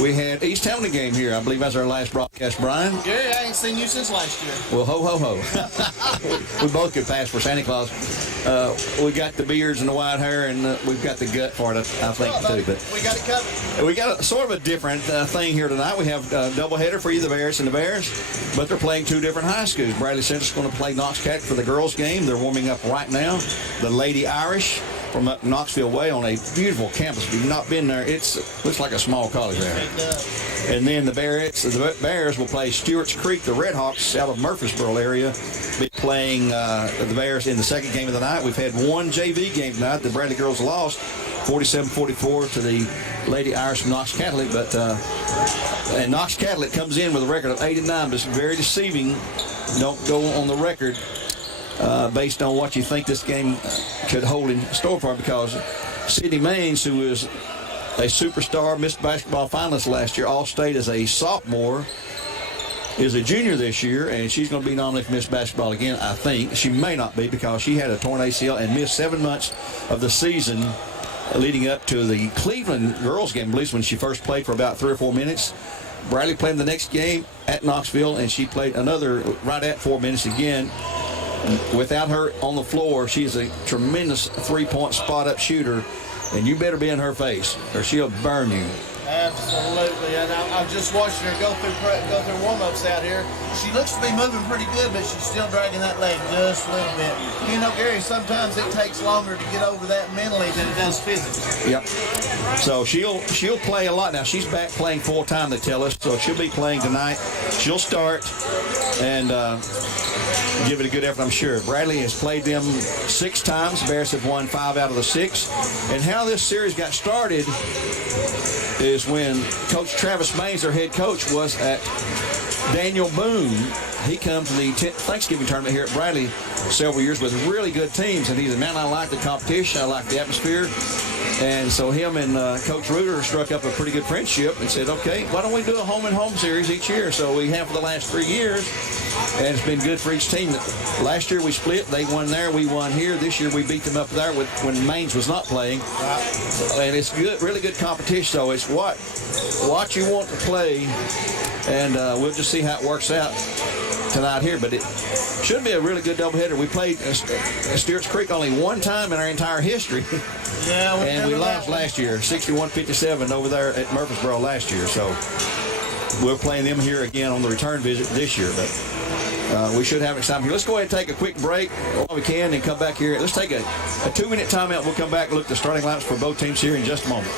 We had East Hamilton game here. I believe that's our last broadcast, Brian. Yeah, I ain't seen you since last year. Well, ho, ho, ho. We both could pass for Santa Claus. We got the beards and the white hair, and we've got the gut for it, I think, too. But we got it covered. We got a sort of a different thing here tonight. We have a doubleheader for you, the Bears and the Bears, but they're playing two different high schools. Bradley Central's going to play Knox Catholic for the girls' game. They're warming up right now. The Lady Irish from up Knoxville Way on a beautiful campus. If you've not been there, it looks like a small college there. And then the Bears will play Stewart's Creek. The Redhawks out of Murfreesboro area be playing the Bears in the second game of the night. We've had one JV game tonight. The Bradley girls lost 47-44 to the Lady Irish from Knox Catholic. But and Knox Catholic comes in with a record of 8-9. Just very deceiving. Don't go on the record based on what you think this game could hold in store for, because Sydney Maines, who is a superstar Miss Basketball finalist last year, All-State as a sophomore, is a junior this year, and she's going to be nominated for Miss Basketball again, I think. She may not be, because she had a torn ACL and missed 7 months of the season leading up to the Cleveland girls game, at least when she first played for about 3 or 4 minutes. Bradley played the next game at Knoxville, and she played another right at 4 minutes again. Without her on the floor, she is a tremendous three-point spot-up shooter, and you better be in her face, or she'll burn you. Absolutely, and I've just watched her go through warm-ups out here. She looks to be moving pretty good, but she's still dragging that leg just a little bit. You know, Gary, sometimes it takes longer to get over that mentally than it does physically. Yep. So she'll play a lot now. She's back playing full-time, they tell us, so she'll be playing tonight. She'll start and give it a good effort, I'm sure. Bradley has played them 6 times. The Bears have won 5 out of the 6. And how this series got started is when Coach Travis Maines, their head coach, was at Daniel Boone. He comes to the Thanksgiving tournament here at Bradley several years with really good teams, and he said, man, I like the competition, I like the atmosphere. And so him and Coach Reuter struck up a pretty good friendship and said, okay, why don't we do a home-and-home series each year? So we have for the last 3 years, and it's been good for each team. Last year we split. They won there, we won here. This year we beat them up there when Maines was not playing. And it's good, really good competition. So it's what you want to play, and we'll just see how it works out tonight here. But it should be a really good doubleheader. We played Stewart's Creek only one time in our entire history. Yeah, and we lost last year, 61-57 over there at Murfreesboro last year. So we're playing them here again on the return visit this year. But we should have excitement here. Let's go ahead and take a quick break while we can and come back here. Let's take a 2-minute timeout. We'll come back and look at the starting lineups for both teams here in just a moment.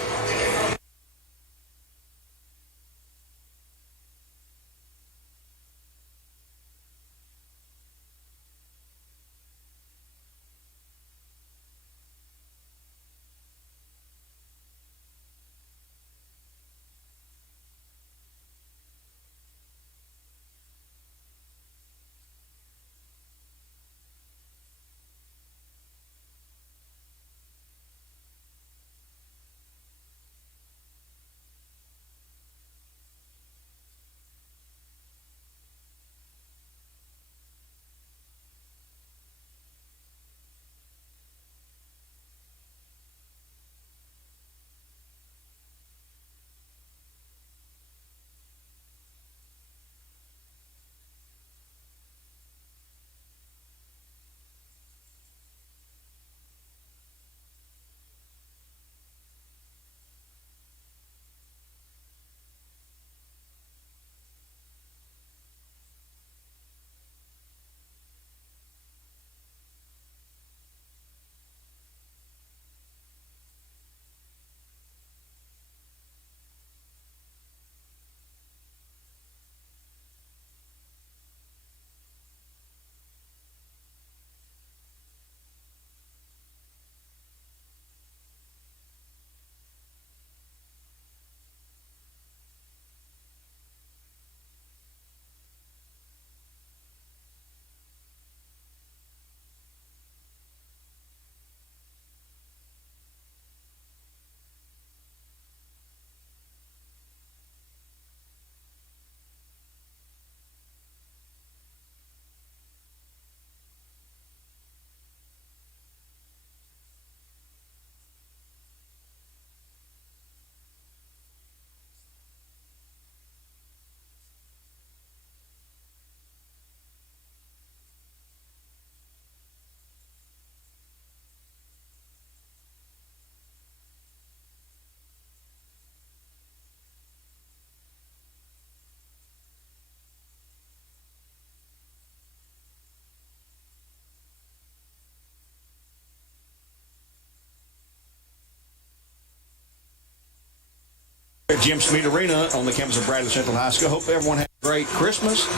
At Jim Smead Arena on the campus of Bradley Central High School. Hope everyone had a great Christmas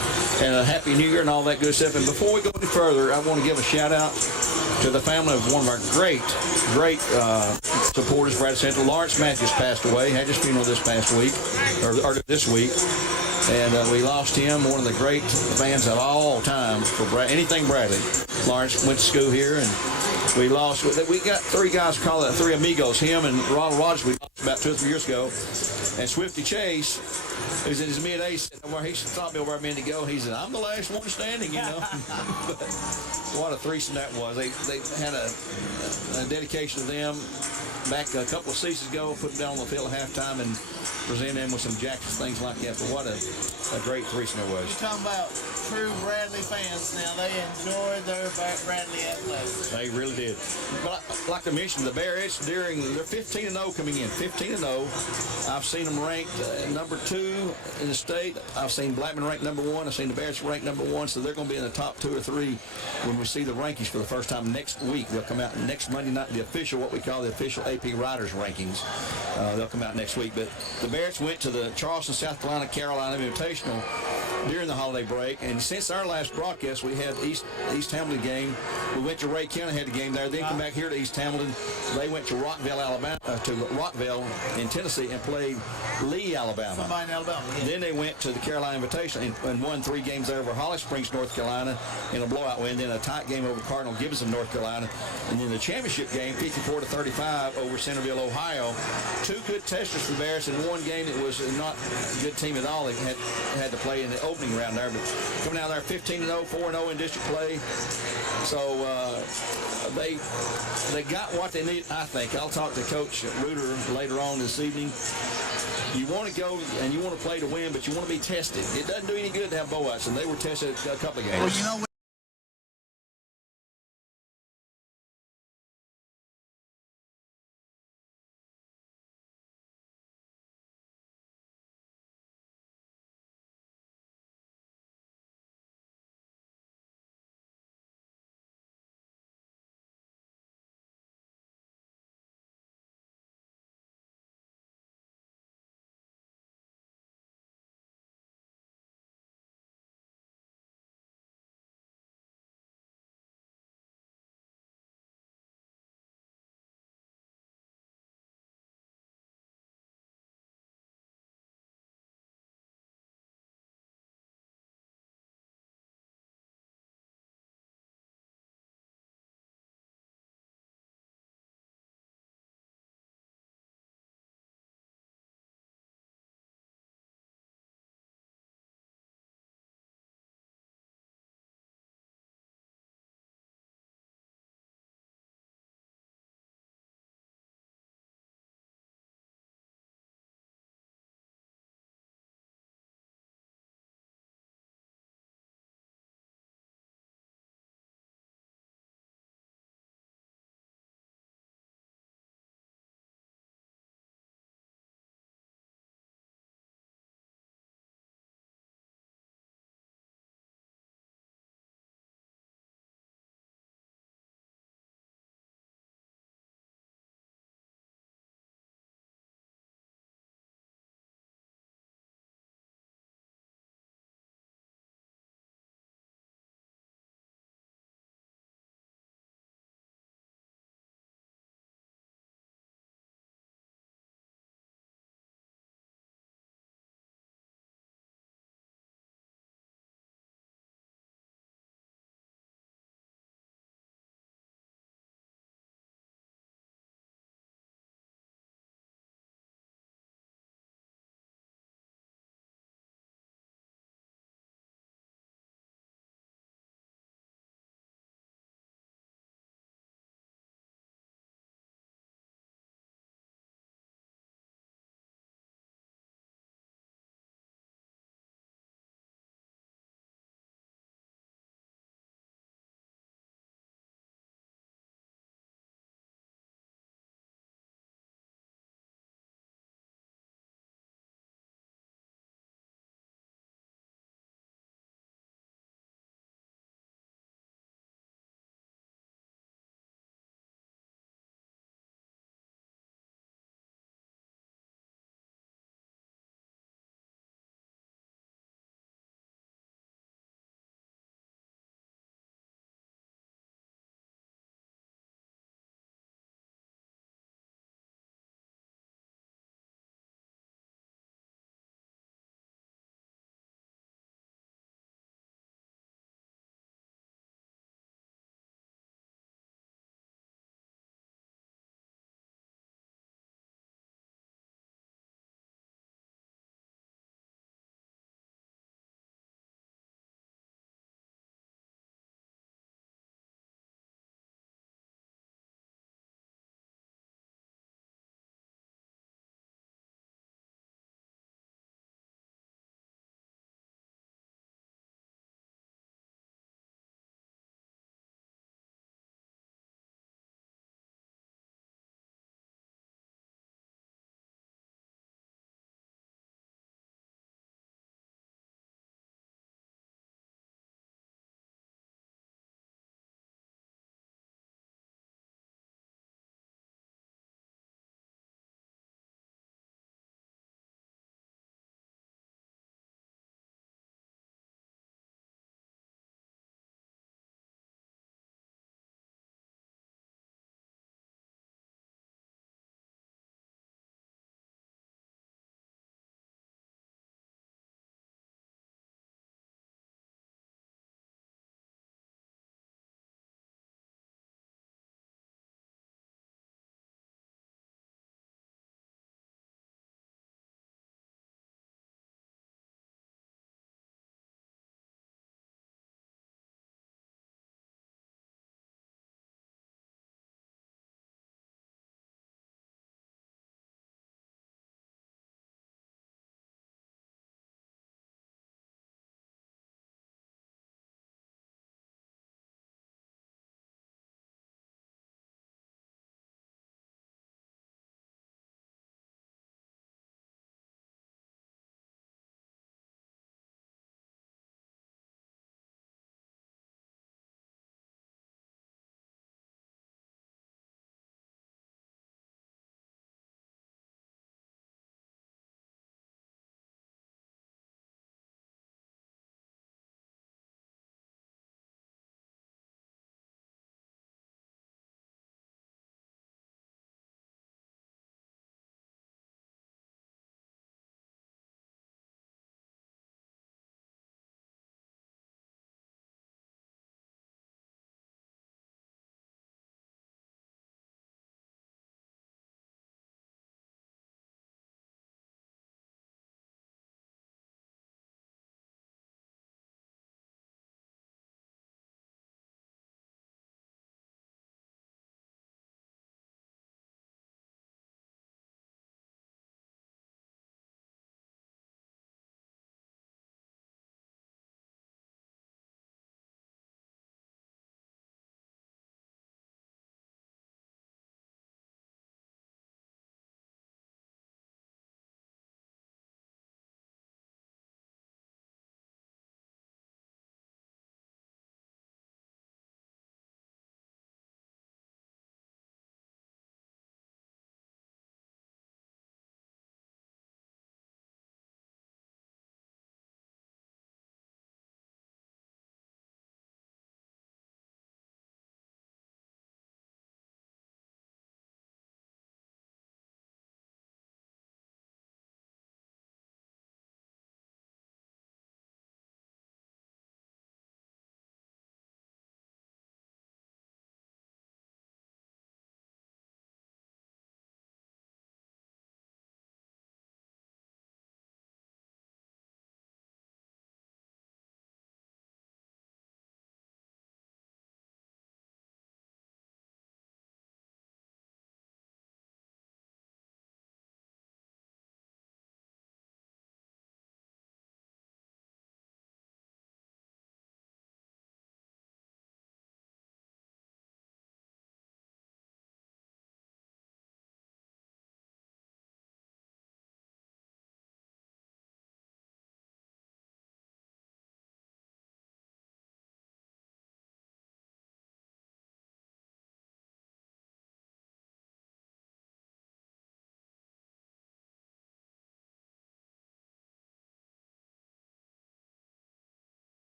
and a Happy New Year and all that good stuff. And before we go any further, I want to give a shout out to the family of one of our great supporters, Bradley Central. Lawrence Matthews passed away, had his funeral this past week, or this week. And we lost him, one of the great fans of all time for anything Bradley. Lawrence went to school here, and we lost. We got three guys called it Three Amigos. Him and Ronald Rogers we lost about 2 or 3 years ago. And Swifty Chase, who's in his mid-80s, he thought me over a minute ago. He said, "I'm the last one standing," you know. But what a threesome that was. They had a dedication to them back a couple of seasons ago, put them down on the field at halftime and presented them with some jackets, things like that. But what a great threesome it was. You're talking about true Bradley fans now. They enjoyed their Bradley athletics. They really did. But like I mentioned, the Bears, they're 15-0 coming in. 15-0. I've seen them ranked number 2 in the state. I've seen Blackman ranked number 1. I've seen the Bears ranked number 1. So they're going to be in the top 2 or 3 when we see the rankings for the first time next week. They'll come out next Monday night, the official, what we call the official AP Riders rankings. They'll come out next week. But the Bears went to the Charleston, South Carolina Invitational during the holiday break, and since our last broadcast, we had East Hamilton game. We went to Ray County, had a game there. Then come back here to East Hamilton. They went to Rockville, Alabama, to Rockville in Tennessee, and played Lee, Alabama. Somebody in Alabama. Yeah. Then they went to the Carolina Invitational and won 3 games there over Holly Springs, North Carolina, in a blowout win. Then a tight game over Cardinal Gibson, North Carolina, and then the championship game, 54-35 over Centerville, Ohio. 2 good testers for the Bears in one game that was not a good team at all. They had to play in the opening round there, but coming out there 15-0, 4-0 in district play. So they got what they need, I think. I'll talk to Coach Reuter later on this evening. You want to go and you want to play to win, but you want to be tested. It doesn't do any good to have blowouts, and they were tested a couple of games. Well, you know,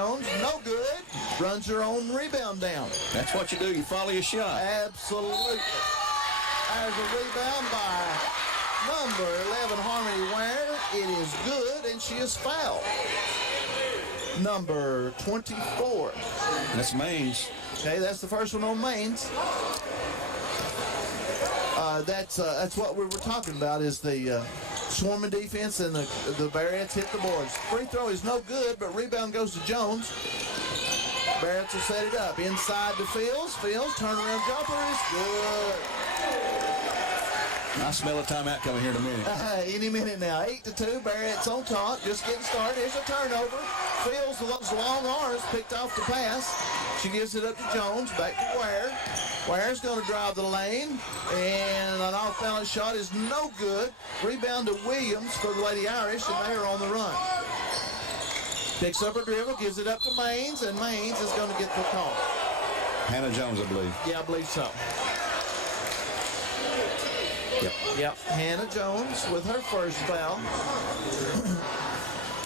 Jones, no good. Runs her own rebound down. That's what you do. You follow your shot. Absolutely. There's a rebound by number 11, Harmony Ware. It is good, and she is fouled. Number 24. That's Maines. Okay, that's the first one on Maines. That's what we were talking about, is the swarming defense, and the Barretts hit the boards. Free throw is no good, but rebound goes to Jones. Barretts will set it up. Inside to Fields. Fields, turnaround jumper is good. I smell a timeout coming here in a minute. Any minute now. 8-2. Barrett's on top. Just getting started. Here's a turnover. Fields with those long arms picked off the pass. She gives it up to Jones. Back to Ware. Ware's going to drive the lane. And an off-balance shot is no good. Rebound to Williams for the Lady Irish, and they are on the run. Picks up her dribble, gives it up to Maines, and Maines is going to get the call. Hannah Jones, I believe. Yeah, I believe so. Yep. Hannah Jones with her first foul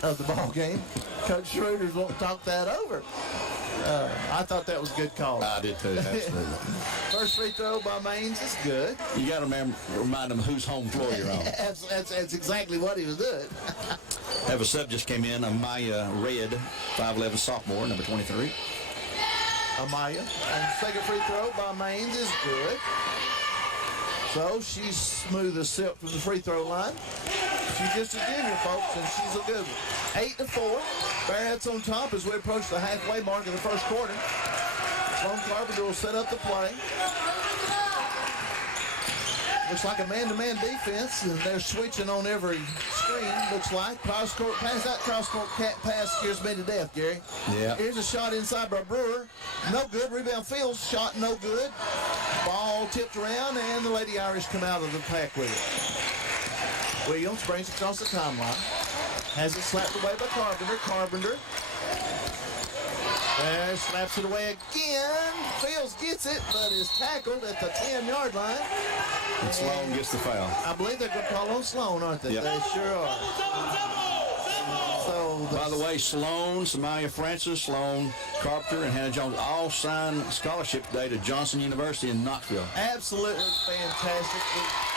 of the ball game. Coach Schroeder's won't talk that over. I thought that was a good call. I did too, absolutely. First free throw by Maines is good. You got to remind them whose home floor you're on. That's exactly what he was doing. Have a sub just came in, Amaya Red, 5'11" sophomore, number 23. Amaya. And second free throw by Maines is good. So she's smooth as silk from the free throw line. She's just a junior, folks, and she's a good one. 8-4. Barrett's on top as we approach the halfway mark of the first quarter. Sloan Carpenter will set up the play. Looks like a man-to-man defense, and they're switching on every screen, looks like. Cross-court pass. That cross-court pass scares me to death, Gary. Yeah. Here's a shot inside by Brewer. No good. Rebound Fields. Shot no good. Ball tipped around, and the Lady Irish come out of the pack with it. Williams brings it across the timeline. Has it slapped away by Carpenter. Carpenter. There, slaps it away again. Fields gets it, but is tackled at the 10-yard line. And Sloan gets the foul. I believe they're going to call on Sloan, aren't they? Yep. They sure are. So, By the way, Sloan, Samaya Francis, Sloan Carpenter, and Hannah Jones all signed scholarship today to Johnson University in Knoxville. absolutely fantastic.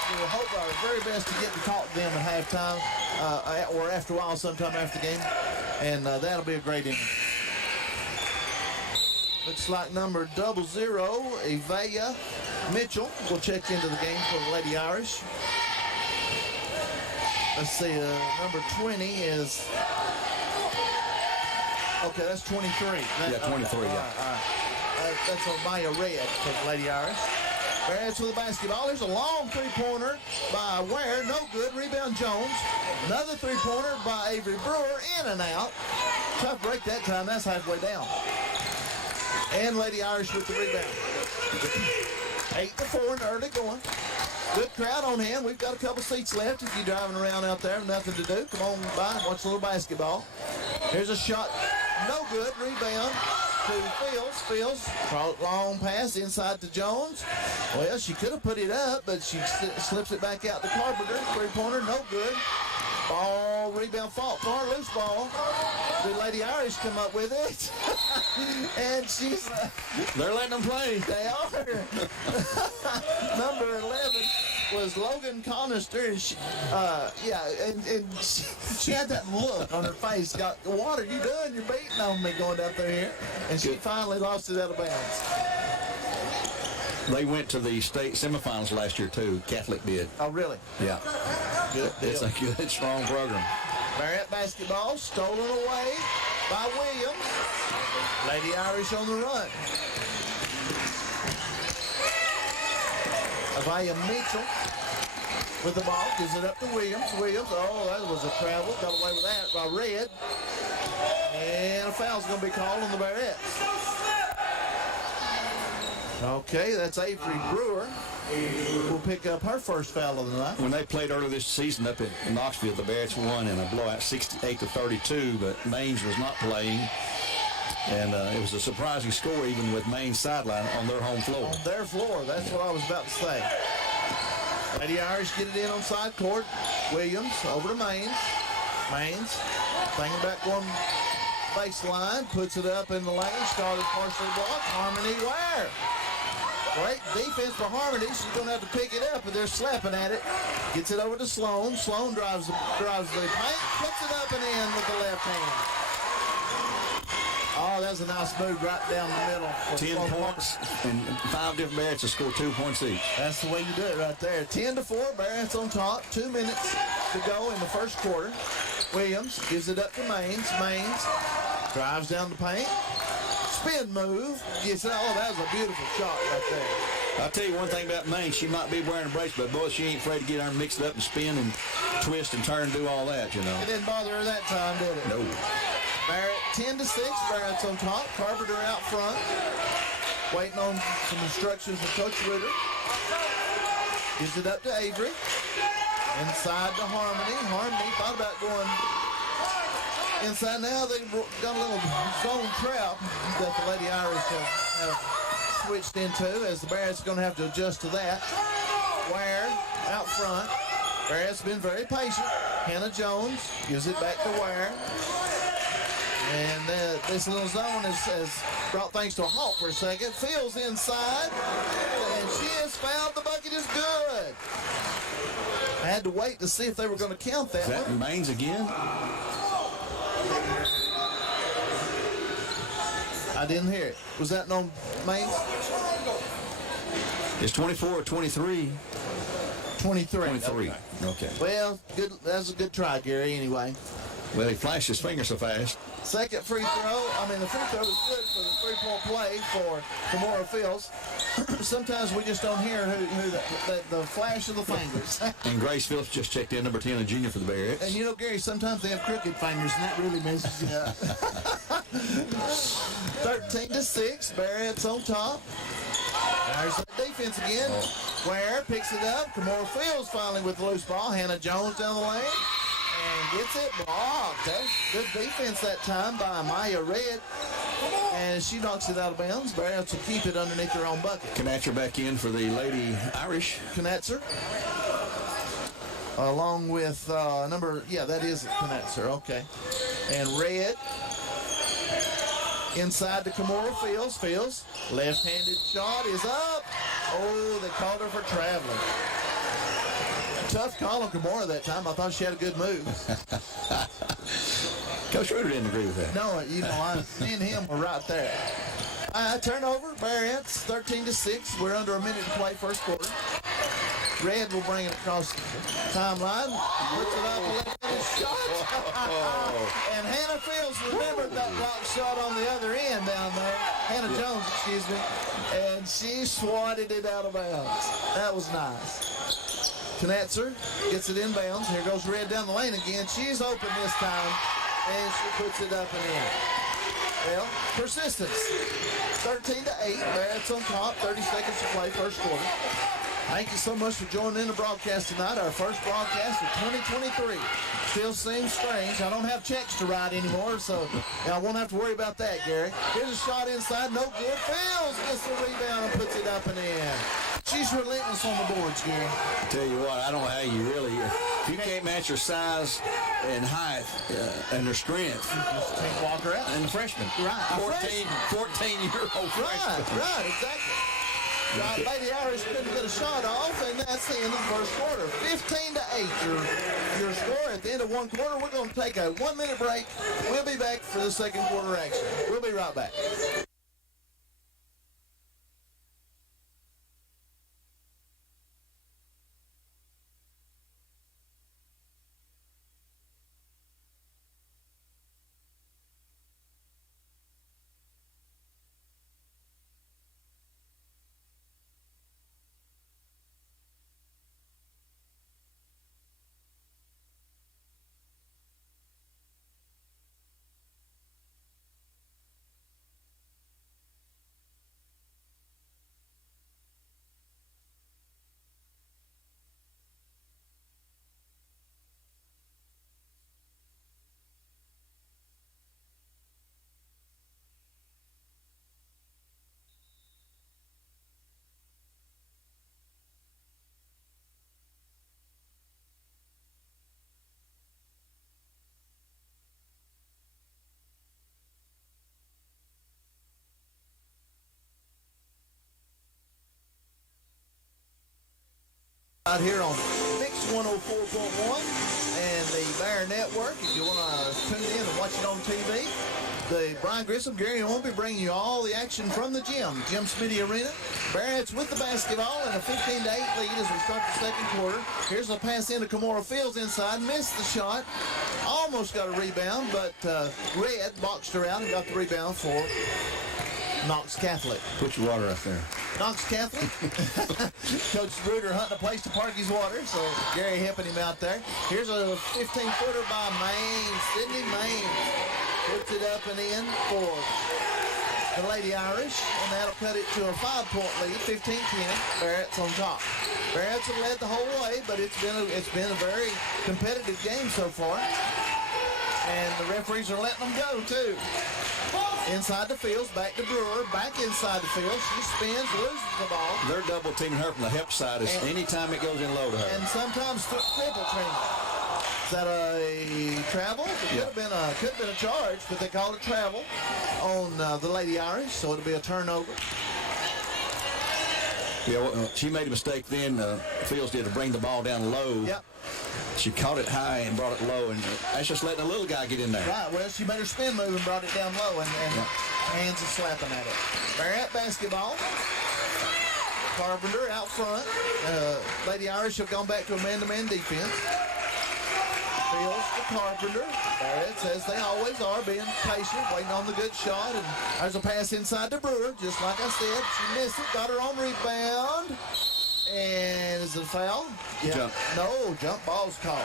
We will hope our very best to get to talk to them at halftime or after a while, sometime after the game. And that'll be a great inning. Looks like number 00, Evaya Mitchell, will check into the game for the Lady Irish. Let's see, number 20 is... Okay, that's 23. Yeah, 23, yeah. All right. That's Amaya Red for the Lady Irish. Barrett's with the basketball. There's a long three-pointer by Ware. No good. Rebound Jones. Another three-pointer by Avery Brewer. In and out. Tough break that time. That's halfway down. And Lady Irish with the rebound. 8-4 in the early going. Good crowd on hand. We've got a couple seats left if you're driving around out there. Nothing to do. Come on by and watch a little basketball. Here's a shot. No good. Rebound to Fields. Fields, long pass inside to Jones. Well, she could have put it up, but she slips it back out to Carpenter. Three-pointer, no good. Ball, rebound, far loose ball. The Lady Irish come up with it. And she's... They're letting them play. They are. Number 11 was Logan Conister. And she had that look on her face. Got, what are you doing? You're beating on me going out there here. And she finally lost it out of bounds. They went to the state semifinals last year, too. Catholic did. Oh, really? Yeah. Good deal. It's a good, strong program. Barrett basketball stolen away by Williams. Lady Irish on the run. Avaya Mitchell with the ball. Gives it up to Williams. Williams, oh, that was a travel. Got away with that by Red. And a foul's going to be called on the Barretts. Okay, that's Avery Brewer. Will pick up her first foul of the night. When they played earlier this season up at Knoxville, the Barretts won in a blowout 68-32, but Maines was not playing. And it was a surprising score even with Maine's sideline on their home floor. On their floor, that's what I was about to say. Lady Irish get it in on side court. Williams over to Maines. Maines thinking about going baseline, puts it up in the lane, started partially blocked. Harmony Ware. Great defense for Harmony. She's going to have to pick it up, but they're slapping at it. Gets it over to Sloan. Sloan drives the paint, puts it up and in with the left hand. Oh, that's a nice move right down the middle. 10 points and 5 different Barretts to score 2 points each. That's the way you do it right there. 10-4, Barrett's on top. 2 minutes to go in the first quarter. Williams gives it up to Maines. Maines drives down the paint. Spin move. Gets it. Oh, that was a beautiful shot right there. I'll tell you one thing about Maine. She might be wearing a brace, but boy, she ain't afraid to get her mixed up and spin and twist and turn and do all that, you know. It didn't bother her that time, did it? No. Barrett 10-6. Barrett's on top. Carpenter out front. Waiting on some instructions from Coach Ritter. Gives it up to Avery. Inside to Harmony. Harmony thought about going inside. Now they've got a little zone trap that the Lady Irish have switched into, as the Barrett's going to have to adjust to that. Ware out front. Barrett's been very patient. Hannah Jones gives it back to Ware. And this little zone has brought things to a halt for a second. Fields inside, and she has fouled. The bucket is good. I had to wait to see if they were going to count that. Is that Maines again? I didn't hear it. Was that no Maines? It's 24 or 23. 23. 23. Okay. Well, good. That's a good try, Gary, anyway. Well, he flashed his finger so fast. Second free throw. The free throw was good for the three-point play for Kimora Fields. Sometimes we just don't hear the flash of the fingers. And Grace Phillips just checked in, number 10, a junior for the Barretts. And you know, Gary, sometimes they have crooked fingers, and that really messes you up. 13-6, Barrett's on top. There's that defense again. Ware picks it up. Kimora Fields finally with the loose ball. Hannah Jones down the lane. And gets it blocked. That was good defense that time by Maya Red. And she knocks it out of bounds. Barretts will keep it underneath their own bucket. Knatzer back in for the Lady Irish. Knatzer. Along with that is Knatzer. Okay. And Red. Inside to Kimora Fields. Fields. Left-handed shot is up. Oh, they called her for traveling. Tough call on Kimora that time. I thought she had a good move. Coach Ruder didn't agree with that. No, me and him were right there. Turnover, Barrett's 13-6. We're under a minute to play first quarter. Red will bring it across the timeline. Puts it up, left-handed shot. And Hannah Fields remembered that block shot on the other end down there. Hannah Jones, excuse me. And she swatted it out of bounds. That was nice. Knatzer gets it inbounds. Here goes Red down the lane again. She's open this time, and she puts it up and in. Well, persistence. 13-8. Barrett's on top. 30 seconds to play first quarter. Thank you so much for joining in the broadcast tonight. Our first broadcast of 2023. Still seems strange. I don't have checks to write anymore, so I won't have to worry about that, Gary. Here's a shot inside. No good. Fields gets the rebound and puts it up and in. She's relentless on the boards, Gary. Tell you what, I don't know how you really, if you can't match her size and height and her strength. You can't walk her out. And the freshman. Right. 14-year-old freshman. Right, exactly. Lady Irish couldn't get a shot off, and that's the end of the first quarter. 15-8, your score. At the end of one quarter, we're going to take a 1-minute break. We'll be back for the second quarter action. We'll be right back. out here on Mix 104.1 and the Bear Network. If you want to tune in and watch it on TV, the Brian Grissom, Gary won't be bringing you all the action from the gym, Jim Smitty Arena. Bearheads with the basketball and a 15-8 lead as we start the second quarter. Here's a pass into Kimora Fields inside, missed the shot, almost got a rebound, but Red boxed her out and got the rebound for Knox Catholic. Put your water out there. Knox Catholic. Coach Bruder hunting a place to park his water, so Gary helping him out there. Here's a 15-footer by Maine, Sydney Maine. Puts it up and in for the Lady Irish, and that'll cut it to a 5-point lead, 15-10. Barrett's on top. Barrett's have led the whole way, but it's been a very competitive game so far. And the referees are letting them go, too. Inside the fields, back to Brewer, back inside the field. She spins, loses the ball. They're double teaming her from the help side anytime it goes in low to her. And sometimes triple teaming. Is that a travel? It could have been a charge, but they called it travel on the Lady Irish, so it'll be a turnover. Yeah, well, she made a mistake then. Fields did to bring the ball down low. Yep. She caught it high and brought it low, and that's just letting a little guy get in there. Right, well, she made her spin move and brought it down low, and hands are slapping at it. Barrett basketball. Carpenter out front. Lady Irish have gone back to a man-to-man defense. Fields to Carpenter. Barrett says they always are, being patient, waiting on the good shot, and there's a pass inside to Brewer, just like I said. She missed it, got her own rebound. And is it a foul? Yeah. Jump. No, jump ball's called.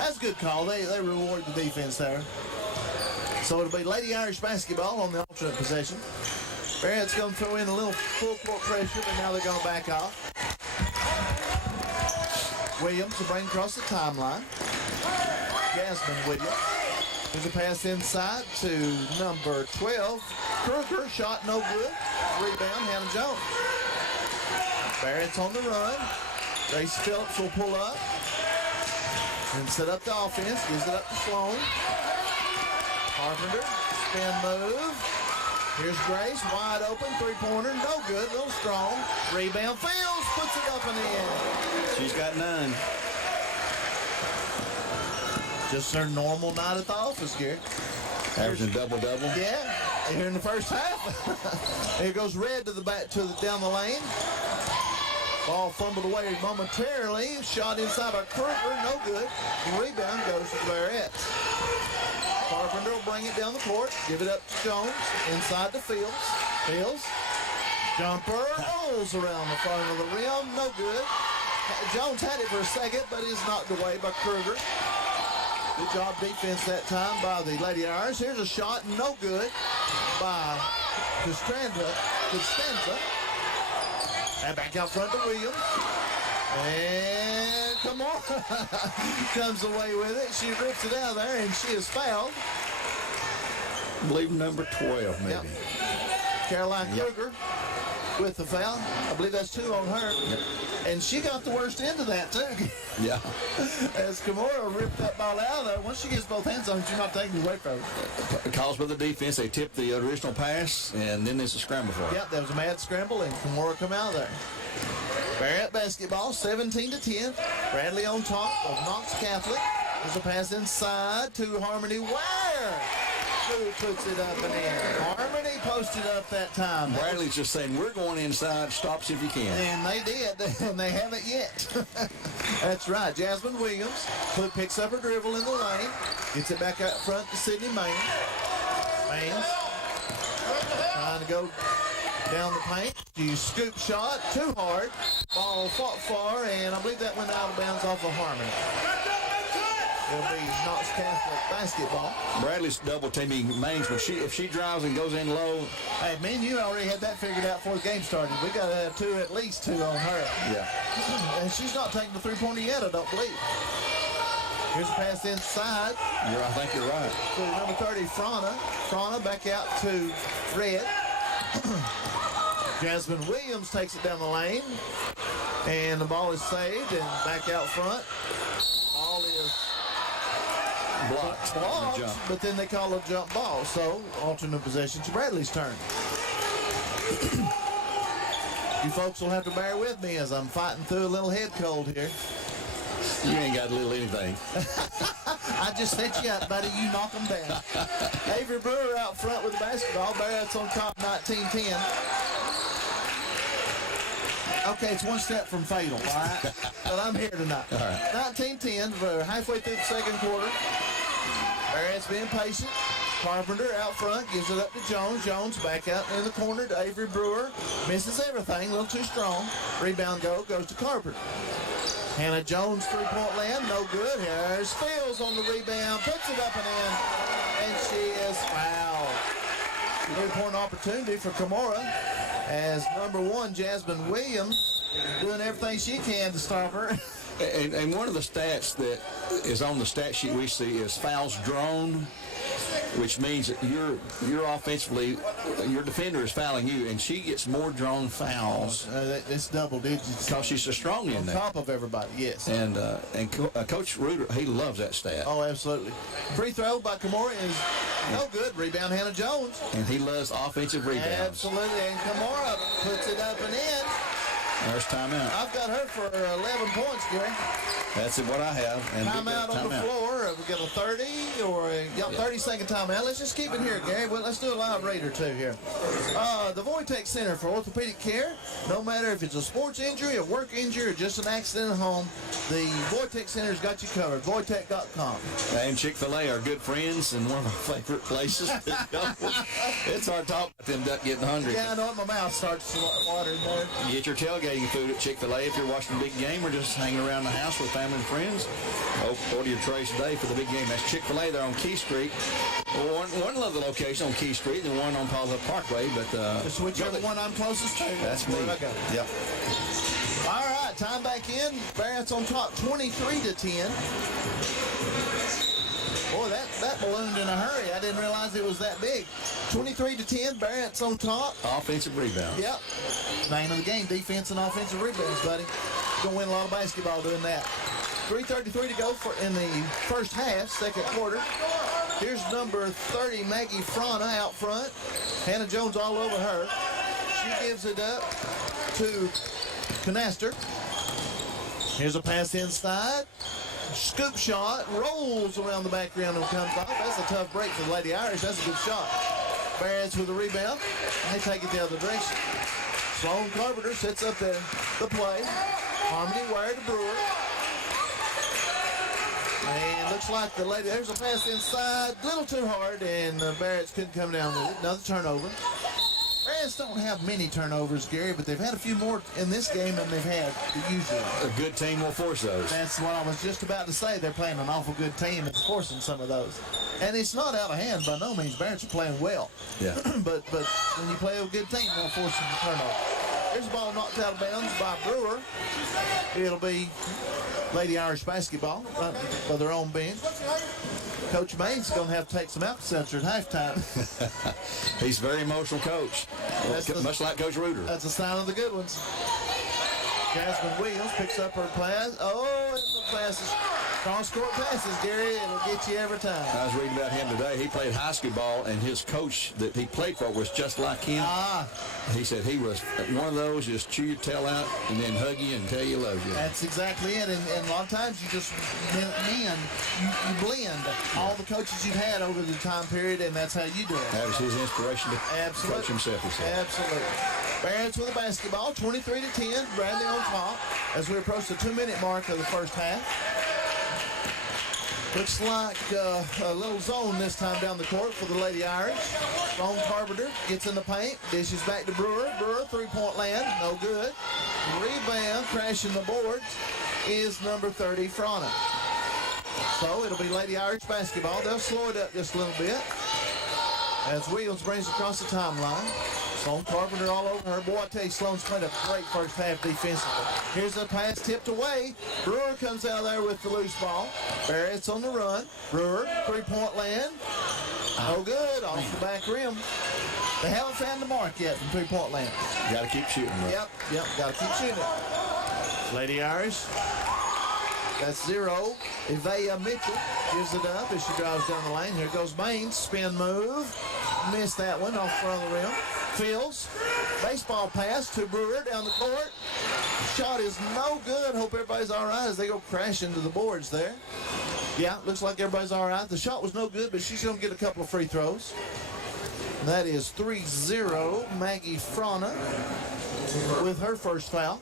That's a good call. They reward the defense there. So it'll be Lady Irish basketball on the alternate possession. Barrett's going to throw in a little full court pressure, but now they're going to back off. Williams will bring across the timeline. Jasmine Williams. There's a pass inside to number 12. Kruger, shot no good. Rebound, Hannah Jones. Barrett's on the run. Grace Phillips will pull up and set up the offense. Gives it up to Sloan. Carpenter, spin move. Here's Grace, wide open, three-pointer, no good, a little strong. Rebound, Fields puts it up and in. She's got 9. Just her normal night at the office, Gary. Averaging double-double. Yeah, here in the first half. Here goes Red to the back, down the lane. Ball fumbled away momentarily. Shot inside by Kruger, no good. The rebound goes to Barrett. Carpenter will bring it down the court. Give it up to Jones. Inside the Fields. Fields. Jumper rolls around the front of the rim. No good. Jones had it for a second, but is knocked away by Kruger. Good job defense that time by the Lady Irish. Here's a shot, no good, by Costanza. And back out front to Williams. And come on. Comes away with it. She rips it out of there, and she is fouled. I believe number 12, maybe. Yep. Caroline Kruger with the foul. I believe that's 2 on her. Yep. And she got the worst end of that, too. Yeah. As Kimura ripped that ball out of there, once she gets both hands on it, you're not taking it away from her. Calls by the defense. They tip the original pass, and then there's a scramble for it. Yep, there was a mad scramble, and Kimura come out of there. Barrett basketball, 17-10. Bradley on top of Knox Catholic. There's a pass inside to Harmony Wire, who puts it up and in. Harmony posted up that time. Bradley's just saying, we're going inside, stops if you can. And they did, and they haven't yet. That's right. Jasmine Williams picks up her dribble in the lane, gets it back out front to Sydney Maine. Maine trying to go down the paint. You scoop shot, too hard. Ball fought far, and I believe that went out of bounds off of Harmony. It'll be Knox Catholic basketball. Bradley's double teaming Maines, but if she drives and goes in low. Hey, me and you already had that figured out before the game started. We got to have at least two on her. Yeah. And she's not taking the three-pointer yet, I don't believe. Here's a pass inside. I think you're right. To number 30, Frana. Frana back out to Red. Jasmine Williams takes it down the lane. And the ball is saved and back out front. Ball is blocked, Jump. but then they call a jump ball. So alternate possession to Bradley's turn. You folks will have to bear with me as I'm fighting through a little head cold here. You ain't got a little anything. I just set you up, buddy. You knock them down. Avery Brewer out front with the basketball. Barrett's on top, 19-10. Okay, it's one step from fatal, all right? But I'm here tonight. All right. 19-10. We're halfway through the second quarter. Barrett's being patient. Carpenter out front, gives it up to Jones. Jones back out in the corner to Avery Brewer. Misses everything, a little too strong. Rebound goes to Carpenter. Hannah Jones, three-point land, no good. Here's Fields on the rebound, puts it up and in, and she is fouled. Three-point opportunity for Camorra as number 1, Jasmine Williams, doing everything she can to stop her. And one of the stats that is on the stat sheet we see is fouls drawn, which means that you're offensively, your defender is fouling you, and she gets more drawn fouls. It's double digits. Because she's so strong in there. On top of everybody, yes. And Coach Reuter, he loves that stat. Oh, absolutely. Free throw by Camorra is no good. Rebound, Hannah Jones. And he loves offensive rebounds. Absolutely. And Camorra puts it up and in. There's timeout. I've got her for 11 points, Gary. That's what I have. And timeout on the floor. We got a 30 or a 30-second timeout. Let's just keep it here, Gary. Well, let's do a live read or two here. The Voitech Center for Orthopedic Care. No matter if it's a sports injury, a work injury, or just an accident at home, the Voitech Center's got you covered. Voitech.com. And Chick-fil-A are good friends and one of my favorite places to go. It's our talk about them getting hungry. Yeah, I know. My mouth starts watering there. Get your tailgating food at Chick-fil-A if you're watching a big game or just hanging around the house with family and friends. Order your trays today for the big game. That's Chick-fil-A. They're on Key Street. One other location on Key Street and one on Paula Parkway. But just whichever one I'm closest to. That's me. Yep. All right, time back in. Barrett's on top, 23-10. Boy, that ballooned in a hurry. I didn't realize it was that big. 23-10, Barrett's on top. Offensive rebound. Yep. Name of the game, defense and offensive rebounds, buddy. Going to win a lot of basketball doing that. 3:33 to go in the first half, second quarter. Here's number 30, Maggie Frana out front. Hannah Jones all over her. She gives it up to Canaster. Here's a pass inside. Scoop shot, rolls around the back rim and comes off. That's a tough break for the Lady Irish. That's a good shot. Barrett's with the rebound. They take it the other direction. Sloan Carpenter sets up the play. Harmony Wire to Brewer. And looks like the lady, there's a pass inside, a little too hard, and Barrett's couldn't come down with it. Another turnover. Barrett's don't have many turnovers, Gary, but they've had a few more in this game than they've had usually. A good team will force those. That's what I was just about to say. They're playing an awful good team and forcing some of those. And it's not out of hand by no means. Barrett's are playing well. Yeah. but when you play a good team, they'll force them to turn over. Here's the ball knocked out of bounds by Brewer. It'll be Lady Irish basketball by their own bench. Coach Main's going to have to take some Alka-Seltzer at halftime. He's a very emotional coach, much like Coach Reuter. That's a sign of the good ones. Jasmine Williams picks up her pass. Oh, and the passes. Cross-court passes, Gary. It'll get you every time. I was reading about him today. He played high school ball, and his coach that he played for was just like him. He said he was one of those, just chew your tail out and then hug you and tell you love you. That's exactly it. And a lot of times you just you blend all the coaches you've had over the time period, and that's how you do it. That was his inspiration to coach himself. Absolutely. Barrett's with the basketball, 23-10. Bradley on top as we approach the 2-minute mark of the first half. Looks like a little zone this time down the court for the Lady Irish. Sloan Carpenter gets in the paint, dishes back to Brewer. Brewer, three-point land, no good. Rebound, crashing the boards, is number 30, Frana. So it'll be Lady Irish basketball. They'll slow it up just a little bit as Williams brings across the timeline. Sloan Carpenter all over her. Boy, I tell you, Sloan's played a great first half defensively. Here's a pass tipped away. Brewer comes out there with the loose ball. Barrett's on the run. Brewer, three-point land. No good, off the back rim. They haven't found the mark yet from three-point land. Got to keep shooting, bro. Yep, got to keep shooting it. Lady Irish. That's 0. Evea Mitchell gives it up as she drives down the lane. Here goes Baines. Spin move. Missed that one off front of the rim. Fields. Baseball pass to Brewer down the court. Shot is no good. Hope everybody's all right as they go crash into the boards there. Yeah, looks like everybody's all right. The shot was no good, but she's going to get a couple of free throws. That is 3-0 Maggie Frana with her first foul.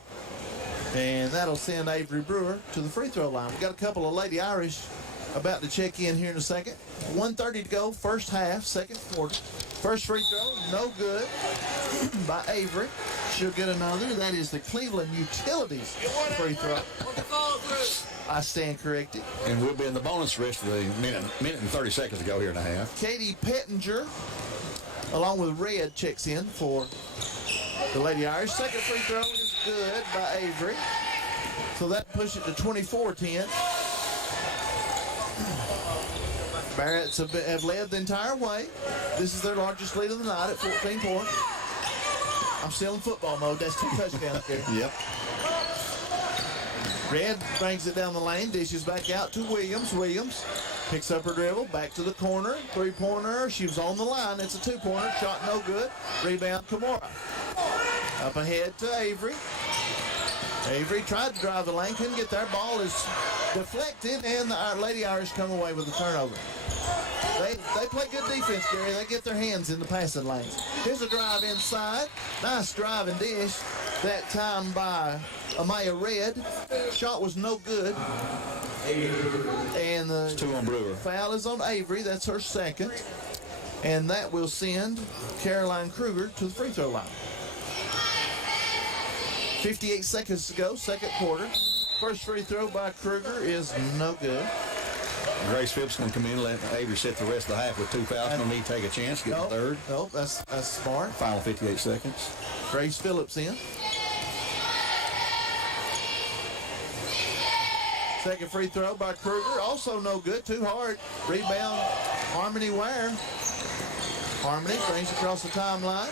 And that'll send Avery Brewer to the free throw line. We've got a couple of Lady Irish about to check in here in a second. 1:30 to go, first half, second quarter. First free throw, no good by Avery. She'll get another. That is the Cleveland Utilities free throw. I stand corrected. And we'll be in the bonus rest of the minute and 30 seconds to go here in a half. Katie Pettinger, along with Red, checks in for the Lady Irish. Second free throw is good by Avery. So that pushes it to 24-10. Barretts have led the entire way. This is their largest lead of the night at 14 points. I'm still in football mode. That's 2 touchdowns there. Yep. Red brings it down the lane, dishes back out to Williams. Williams picks up her dribble, back to the corner, three-pointer. She was on the line. It's a two-pointer. Shot no good. Rebound Kimura. Up ahead to Avery. Avery tried to drive the lane, couldn't get there. Ball is deflected, and the Lady Irish come away with a turnover. They play good defense, Gary. They get their hands in the passing lanes. Here's a drive inside. Nice drive and dish. That time by Amaya Red. Shot was no good. And the 2 on Brewer. Foul is on Avery. That's her second. And that will send Caroline Kruger to the free throw line. 58 seconds to go, second quarter. First free throw by Kruger is no good. Grace Phillips going to come in and let Avery set the rest of the half with 2 fouls. Going to need to take a chance, get the third. Nope, that's smart. Final 58 seconds. Grace Phillips in. Second free throw by Kruger, also no good, too hard. Rebound, Harmony Ware. Harmony brings it across the timeline.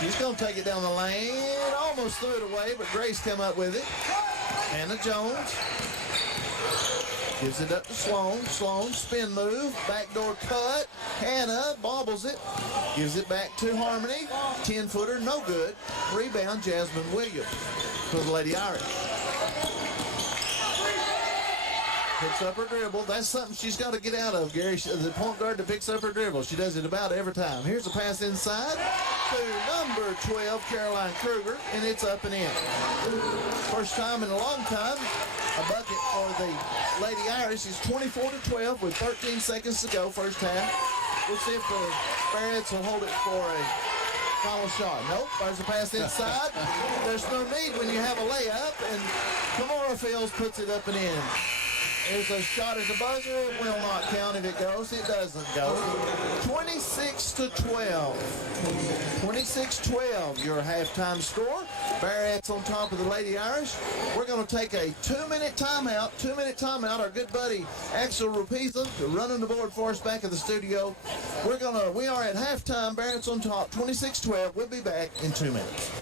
He's going to take it down the lane, almost threw it away, but Grace came up with it. Hannah Jones gives it up to Sloan. Sloan, spin move, backdoor cut. Hannah bobbles it, gives it back to Harmony. 10-footer, no good. Rebound, Jasmine Williams for the Lady Irish. Picks up her dribble. That's something she's got to get out of, Gary. The point guard that picks up her dribble. She does it about every time. Here's a pass inside to number 12, Caroline Kruger, and it's up and in. First time in a long time, a bucket for the Lady Irish is 24-12 with 13 seconds to go, first half. We'll see if the Barretts will hold it for a final shot. Nope, there's a pass inside. There's no need when you have a layup, and Kimura Fields puts it up and in. There's a shot at the buzzer. It will not count if it goes. It doesn't go. 26-12. 26-12, your halftime score. Barrett's on top of the Lady Irish. We're going to take a 2-minute timeout. 2-minute timeout. Our good buddy Axel Rupiza running the board for us back at the studio. We are at halftime. Barrett's on top. 26-12. We'll be back in 2 minutes.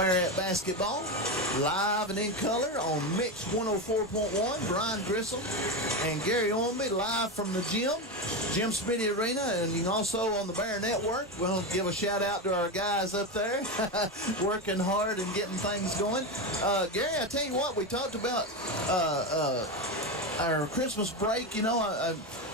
At basketball, live and in color on Mix 104.1. Brian Grissom and Gary Ormby live from the Jim Smitty Arena, and you can also on the Bear Network. We'll give a shout out to our guys up there working hard and getting things going. Gary, I tell you what, we talked about our Christmas break. You know,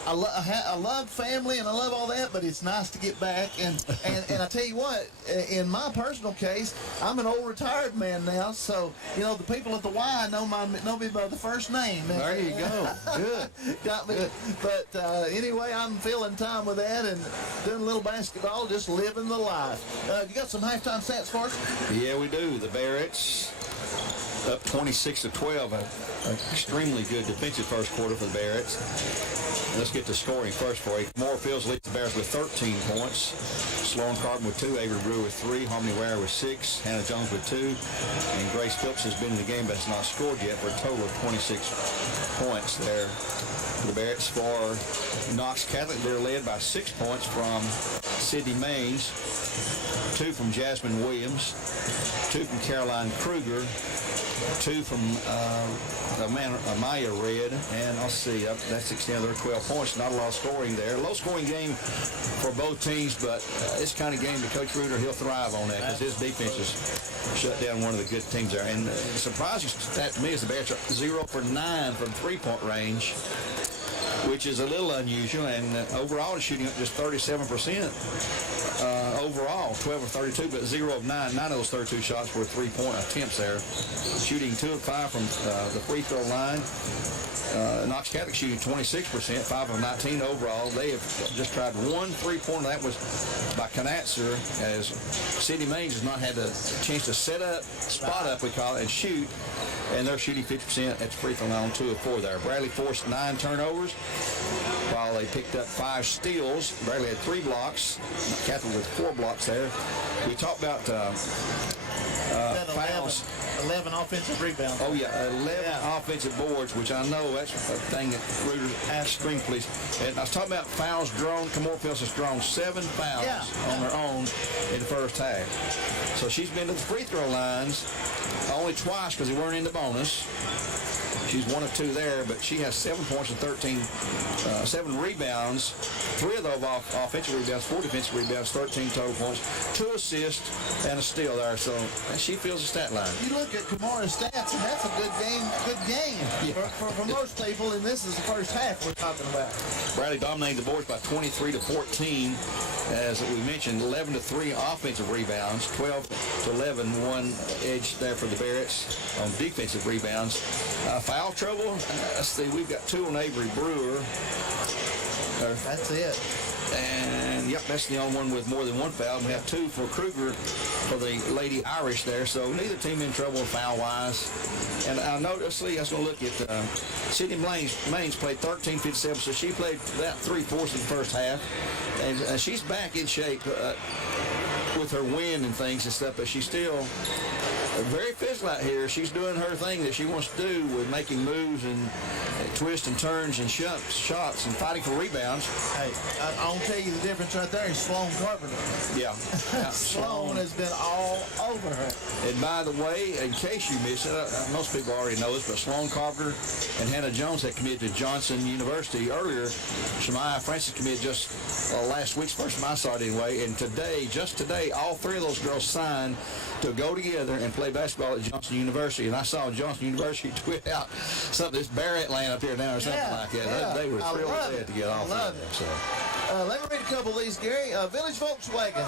I love family and I love all that, but it's nice to get back. And I tell you what, in my personal case, I'm an old retired man now, so you know the people at the Y know me by the first name. There you go. Good. Got me. But anyway, I'm filling time with that and doing a little basketball, just living the life. You got some halftime stats for us? Yeah, we do. The Barretts up 26-12. An extremely good defensive first quarter for the Barretts. Let's get to scoring first for you. Moorfields leads the Bears with 13 points. Sloan Carbon with 2, Avery Brewer with 3, Harmony Ware with 6, Hannah Jones with 2, and Grace Phillips has been in the game but has not scored yet for a total of 26 points there. The Barretts for Knox Catholic, they're led by 6 points from Sydney Maines, 2 from Jasmine Williams, 2 from Caroline Kruger, 2 from Amaya Red, and I'll see, that's extended their 12 points. Not a lot of scoring there. Low scoring game for both teams, but it's kind of game that Coach Reuter, he'll thrive on that because his defense has shut down one of the good teams there. And the surprising stat to me is the Bears are 0 for 9 from three-point range, which is a little unusual, and overall is shooting up just 37%. Overall, 12 of 32, but 0 of 9. 9 of those 32 shots were three-point attempts there. Shooting 2 of 5 from the free throw line. Knox Catholic shooting 26%, 5 of 19 overall. They have just tried one three-pointer. That was by Knatzer, as Sydney Maines has not had the chance to set up, spot up, we call it, and shoot. And they're shooting 50% at the free throw line on 2 of 4 there. Bradley forced 9 turnovers, while they picked up 5 steals. Bradley had 3 blocks. Catholic with 4 blocks there. We talked about fouls. 11 offensive rebounds. Oh, yeah, 11 offensive boards, which I know that's a thing that Reuter asked string police. And I was talking about fouls drawn. Moorfields has drawn 7 fouls on her own in the first half. So she's been to the free throw lines only twice because they weren't in the bonus. She's 1 of 2 there, but she has 7 points and 7 rebounds, 3 of those offensive rebounds, 4 defensive rebounds, 13 total points, 2 assists, and a steal there. So she fills the stat line. You look at Kamara's stats, and that's a good game for most people, and this is the first half we're talking about. Bradley dominated the boards by 23-14. As we mentioned, 11 to 3 offensive rebounds, 12 to 11, one edge there for the Barretts on defensive rebounds. Foul trouble, let's see, we've got 2 on Avery Brewer. That's it. And, yep, that's the only one with more than 1 foul. We have 2 for Kruger for the Lady Irish there, so neither team in trouble foul-wise. And I noticed, I was going to look at Sydney Maines played 13-57, so she played about 3/4 of the first half. And she's back in shape with her win and things and stuff, but she's still very physical out here. She's doing her thing that she wants to do with making moves and twists and turns and shots and fighting for rebounds. Hey, I'll tell you the difference right there is Sloan Carpenter. Yeah. Sloan has been all over her. And by the way, in case you missed it, most people already know this, but Sloan Carpenter and Hannah Jones had committed to Johnson University earlier. Shemaiah Francis committed just last week's first time I saw it anyway. And just today, all 3 of those girls signed to go together and play basketball at Johnson University. And I saw Johnson University tweet out something, this Barrett land up here now or something like that. Yeah. They were thrilled with that to get off of it. So. Let me read a couple of these, Gary. Village Volkswagen,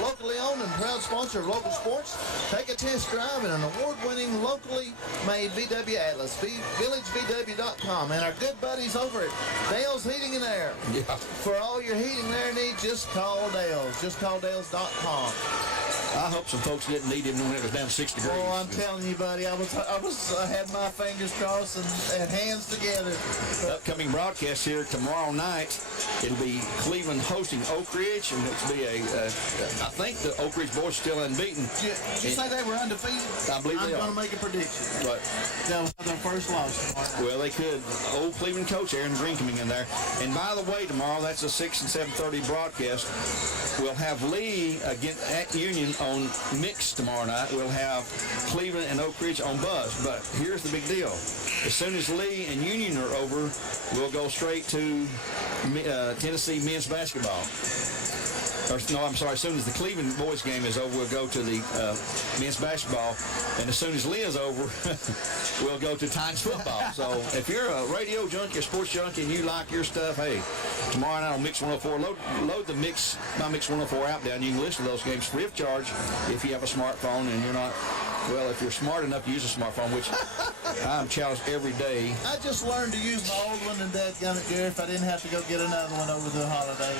locally owned and proud sponsor of local sports. Take a test drive in an award-winning, locally made VW Atlas, villagevw.com. And our good buddies over at Dale's Heating and Air. Yeah. For all your heating and air needs, just call Dale's. Just call Dales.com. I hope some folks didn't need him when it was down 6 degrees. Oh, I'm telling you, buddy, I had my fingers crossed and hands together. Upcoming broadcast here tomorrow night. It'll be Cleveland hosting Oak Ridge, and it'll be I think the Oak Ridge boys are still unbeaten. Did you say they were undefeated? I believe they are. I'm going to make a prediction. But They'll have their first loss tomorrow. Well, they could. Old Cleveland coach Aaron Green coming in there. And by the way, tomorrow, that's a 6 and 7:30 broadcast. We'll have Lee again at Union on mix tomorrow night, we'll have Cleveland and Oak Ridge on buzz. But here's the big deal. As soon as Lee and Union are over, we'll go straight to Tennessee men's basketball. No, I'm sorry. As soon as the Cleveland boys game is over, we'll go to the men's basketball. And as soon as Lee is over, we'll go to Titans football. So if you're a radio junkie or sports junkie and you like your stuff, hey, tomorrow night on Mix 104, load the My Mix 104 app down. You can listen to those games free of charge if you have a smartphone and you're not, well, if you're smart enough to use a smartphone, which I'm challenged every day. I just learned to use my old one, and dadgummit, Gary, if I didn't have to go get another one over the holiday.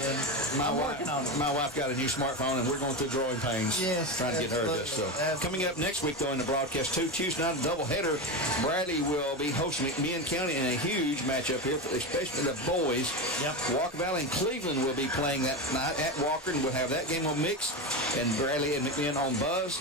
And I'm working on it. My wife got a new smartphone, and we're going through growing pains. Yes, trying to get her this. So coming up next week, though, in the broadcast, Tuesday night, a doubleheader. Bradley will be hosting McMinn County in a huge matchup here, especially the boys. Yep. Walker Valley and Cleveland will be playing that night at Walker, and we'll have that game on Mix, and Bradley and McMinn on Buzz.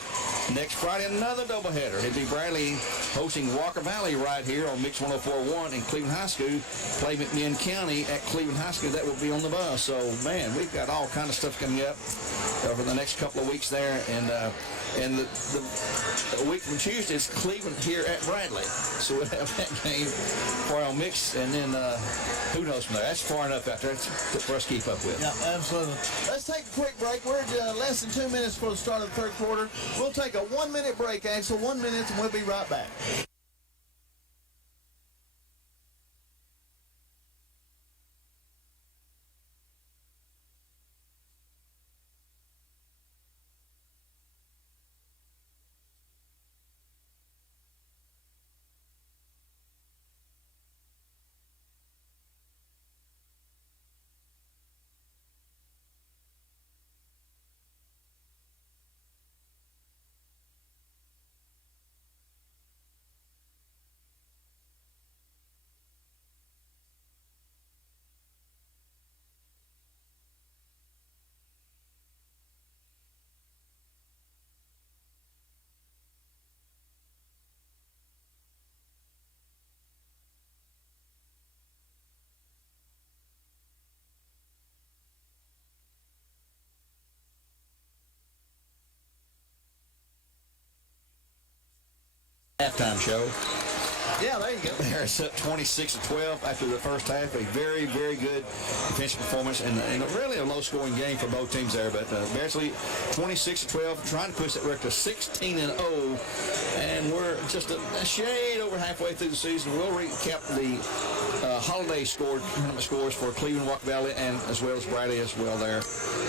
Next Friday, another doubleheader. It'll be Bradley hosting Walker Valley right here on Mix 104.1, and Cleveland High School play McMinn County at Cleveland High School. That will be on the bus. So, man, we've got all kind of stuff coming up over the next couple of weeks there. And the week from Tuesday is Cleveland here at Bradley. So we'll have that game for our Mix, and then who knows from there. That's far enough out there for us to keep up with. Yeah, absolutely. Let's take a quick break. We're less than 2 minutes for the start of the third quarter. We'll take a 1 minute break, Axel. 1 minute, and we'll be right back. Halftime show. Yeah, there you go. It's up 26-12 after the first half. A very, very good defensive performance and really a low-scoring game for both teams there. But Beardsley, 26-12, trying to push that record to 16-0, and we're just a shade over halfway through the season. We'll recap the holiday tournament scores for Cleveland, Walker Valley, and as well as Bradley as well there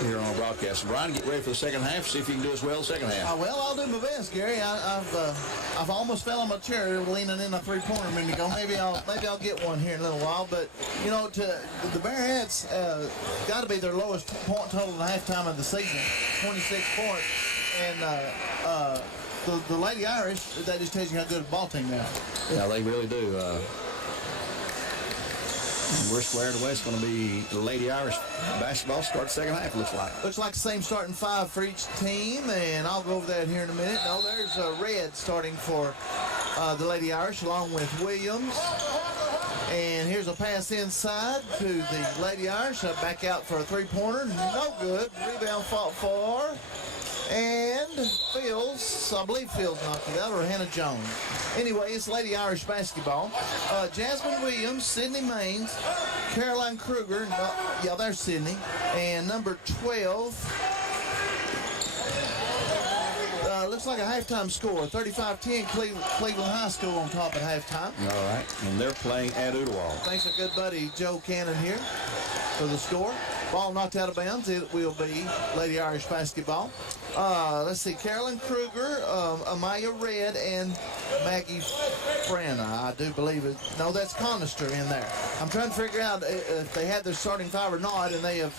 here on our broadcast. Brian, get ready for the second half. See if you can do as well the second half. Well, I'll do my best, Gary. I've almost fell on my chair leaning in a three-pointer a minute ago. Maybe I'll get one here in a little while. But you know, the Bearheads got to be their lowest point total at halftime of the season, 26 points, and the Lady Irish, that just tells you how good a ball team they are. Yeah, they really do. We're squared away. It's going to be the Lady Irish basketball start second half, looks like. Looks like the same starting five for each team, and I'll go over that here in a minute. No, there's Red starting for the Lady Irish along with Williams. And here's a pass inside to the Lady Irish. Back out for a three-pointer. No good. Rebound fought for. And Fields, I believe Fields knocked it out, or Hannah Jones. Anyway, it's Lady Irish basketball. Jasmine Williams, Sydney Maines, Caroline Kruger, yeah, there's Sydney, and number 12. Looks like a halftime score, 35-10, Cleveland High School on top at halftime. All right, and they're playing at Ooltewah. Thanks to good buddy Joe Cannon here for the score. Ball knocked out of bounds. It will be Lady Irish basketball. Let's see, Carolyn Kruger, Amaya Red, and Maggie Frana. I do believe it. No, that's Conister in there. I'm trying to figure out if they had their starting five or not, and they have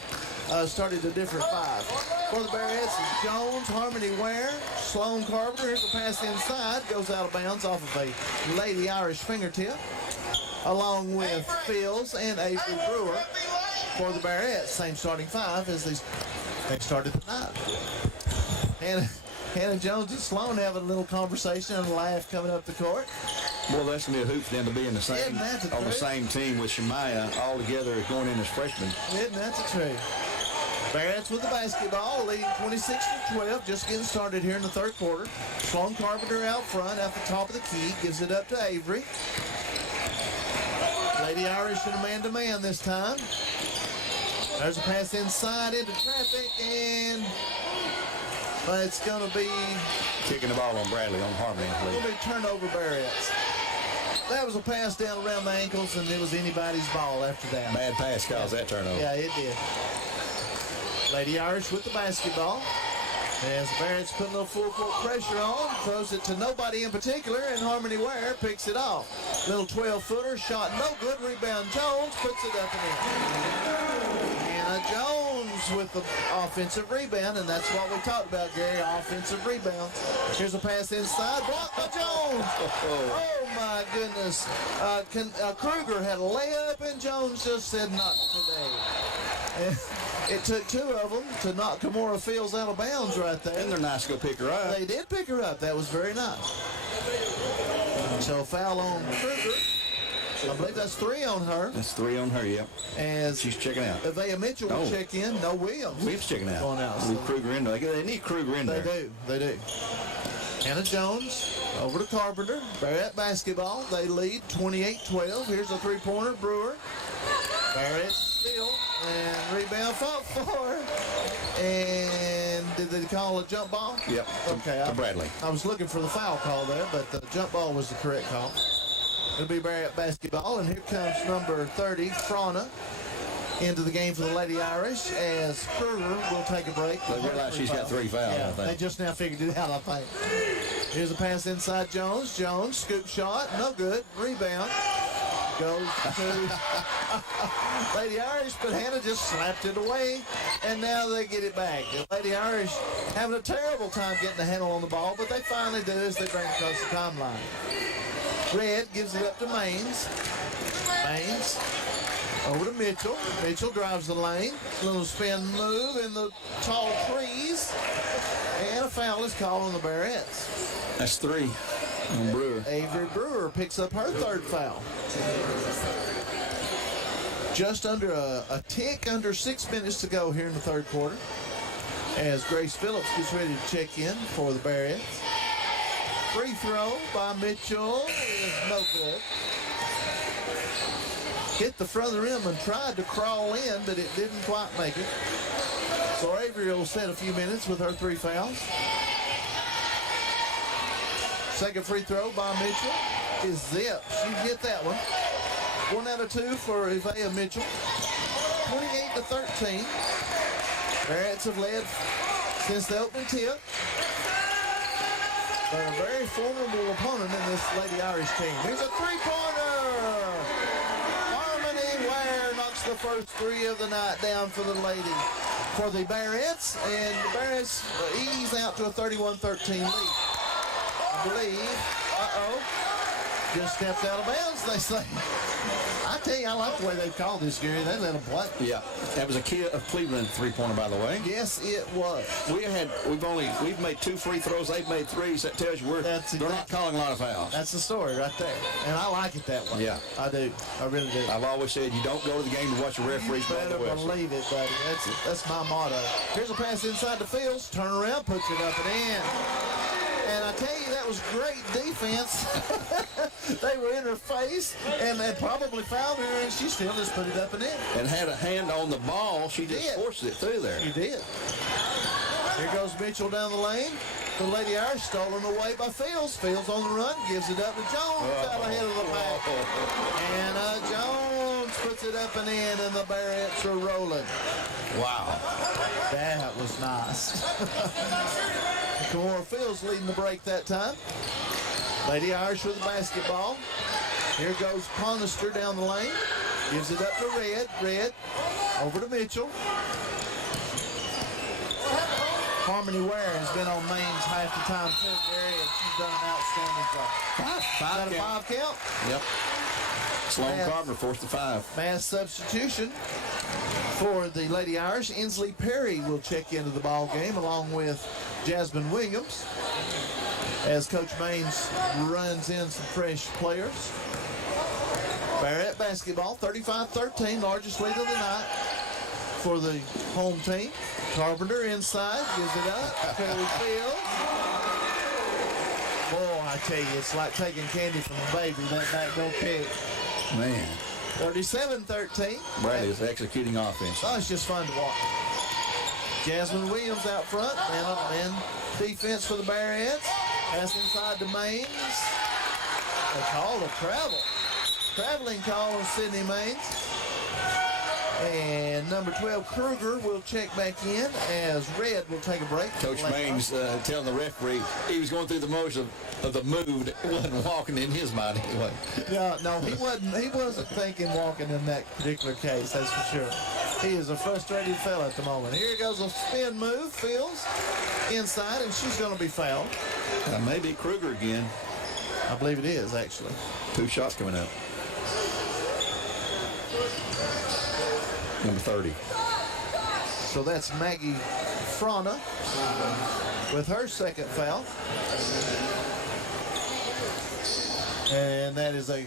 started a different five. For the Bearheads is Jones, Harmony Ware, Sloan Carpenter. Here's a pass inside. Goes out of bounds off of a Lady Irish fingertip, along with Fields and Avery Brewer. For the Bearheads, same starting five as they started tonight. Hannah Jones and Sloan having a little conversation and a laugh coming up the court. Well, that's going to be a hoop for them to be in the same on the same team with Shemaiah all together going in as freshmen. Isn't that the truth? Barrett's with the basketball, leading 26-12, just getting started here in the third quarter. Sloan Carpenter out front at the top of the key, gives it up to Avery. Lady Irish in a man-to-man this time. There's a pass inside into traffic, and it's going to be Kicking the ball on Bradley on Harmony. going to be turnover Barrett's. That was a pass down around the ankles, and it was anybody's ball after that. Bad pass caused that turnover. Yeah, it did. Lady Irish with the basketball. As Barrett's putting a little full court pressure on, throws it to nobody in particular, and Harmony Ware picks it off. Little 12-footer, shot no good, rebound Jones, puts it up and in. Anna Jones with the offensive rebound, and that's what we talked about, Gary, offensive rebounds. Here's a pass inside, blocked by Jones. Oh my goodness. Kruger had a layup, and Jones just said, not today. It took two of them to knock Kimora Fields out of bounds right there. And they're nice to go pick her up. They did pick her up. That was very nice. So foul on Kruger. I believe that's 3 on her. That's 3 on her, yep. As she's checking out. Avea Mitchell will check in. No Williams. Williams checking out. Going out. Leave Kruger in there. They need Kruger in there. They do. Hannah Jones over to Carpenter. Barrett basketball. They lead 28-12. Here's a three-pointer. Brewer. Barrett still. And rebound fought for. And did they call a jump ball? Yep. Okay. To Bradley. I was looking for the foul call there, but the jump ball was the correct call. It'll be Barrett basketball, and here comes number 30, Frona, into the game for the Lady Irish as Kruger will take a break. They realize she's got 3 fouls, Yeah, I think. they just now figured it out, I think. Here's a pass inside Jones. Jones, scoop shot, no good. Rebound. Goes to Lady Irish, but Hannah just slapped it away, and now they get it back. The Lady Irish having a terrible time getting the handle on the ball, but they finally do as they bring it across the timeline. Red gives it up to Maines. Maines over to Mitchell. Mitchell drives the lane. Little spin move in the tall trees. And a foul is called on the Barretts. That's 3 on Brewer. Avery Brewer picks up her third foul. Just under a tick under 6 minutes to go here in the third quarter as Grace Phillips gets ready to check in for the Barretts. Free throw by Mitchell is no good. Hit the front of the rim and tried to crawl in, but it didn't quite make it. So Avery will set a few minutes with her 3 fouls. Second free throw by Mitchell is zip. She hit that one. 1 out of 2 for Avea Mitchell. 28-13. Barretts have led since the opening tip. But a very formidable opponent in this Lady Irish team. Here's a three-pointer. Harmony Ware knocks the first 3 of the night down for the lady. For the Barretts, and the Barretts ease out to a 31-13 lead. I believe, just stepped out of bounds, they say. I tell you, I like the way they called this, Gary. They let them play. Yeah, that was a Kia of Cleveland 3-pointer, by the way. Yes, it was. We've made 2 free throws. They've made 3. So that tells you they're not calling a lot of fouls. That's the story right there, and I like it that way. Yeah, I do. I really do. I've always said you don't go to the game to watch the referees. You better believe it, buddy. That's my motto. Here's a pass inside the Fields. Turn around, puts it up and in. And I tell you, that was great defense. They were in her face, and they probably fouled her, and she still just put it up and in. And had a hand on the ball. She just forced it through there. She did. Here goes Mitchell down the lane. The Lady Irish stolen away by Fields. Fields on the run, gives it up to Jones out ahead of the back. And Jones puts it up and in, and the Barretts are rolling. Wow. That was nice. Kimora Fields leading the break that time. Lady Irish with the basketball. Here goes Conister down the lane. Gives it up to Red. Red over to Mitchell. Harmony Ware has been on Maine's half the time too, Gary, and she's done an outstanding job. Five Is that a 5 count? Yep. Sloan Carpenter forced the 5. Mass substitution for the Lady Irish. Inslee Perry will check into the ball game along with Jasmine Williams as Coach Maines runs in some fresh players. Barrett basketball, 35-13, largest lead of the night. for the home team. Carpenter inside, gives it up. Perry Fields. Boy, I tell you, it's like taking candy from a baby, that back door kick. Man. 37-13. Bradley is executing offense. Oh, it's just fun to watch. Jasmine Williams out front, man defense for the Bearheads. Pass inside to Maines. They called a travel. Traveling call on Sydney Maines. And number 12, Kruger, will check back in as Red will take a break. Coach Maines telling the referee he was going through the motion of the move. It wasn't walking in his mind anyway. No, he wasn't thinking walking in that particular case, that's for sure. He is a frustrated fella at the moment. Here goes a spin move, Fields inside, and she's going to be fouled. Maybe Kruger again. I believe it is, actually. 2 shots coming up. Number 30. So that's Maggie Frana with her second foul. And that is a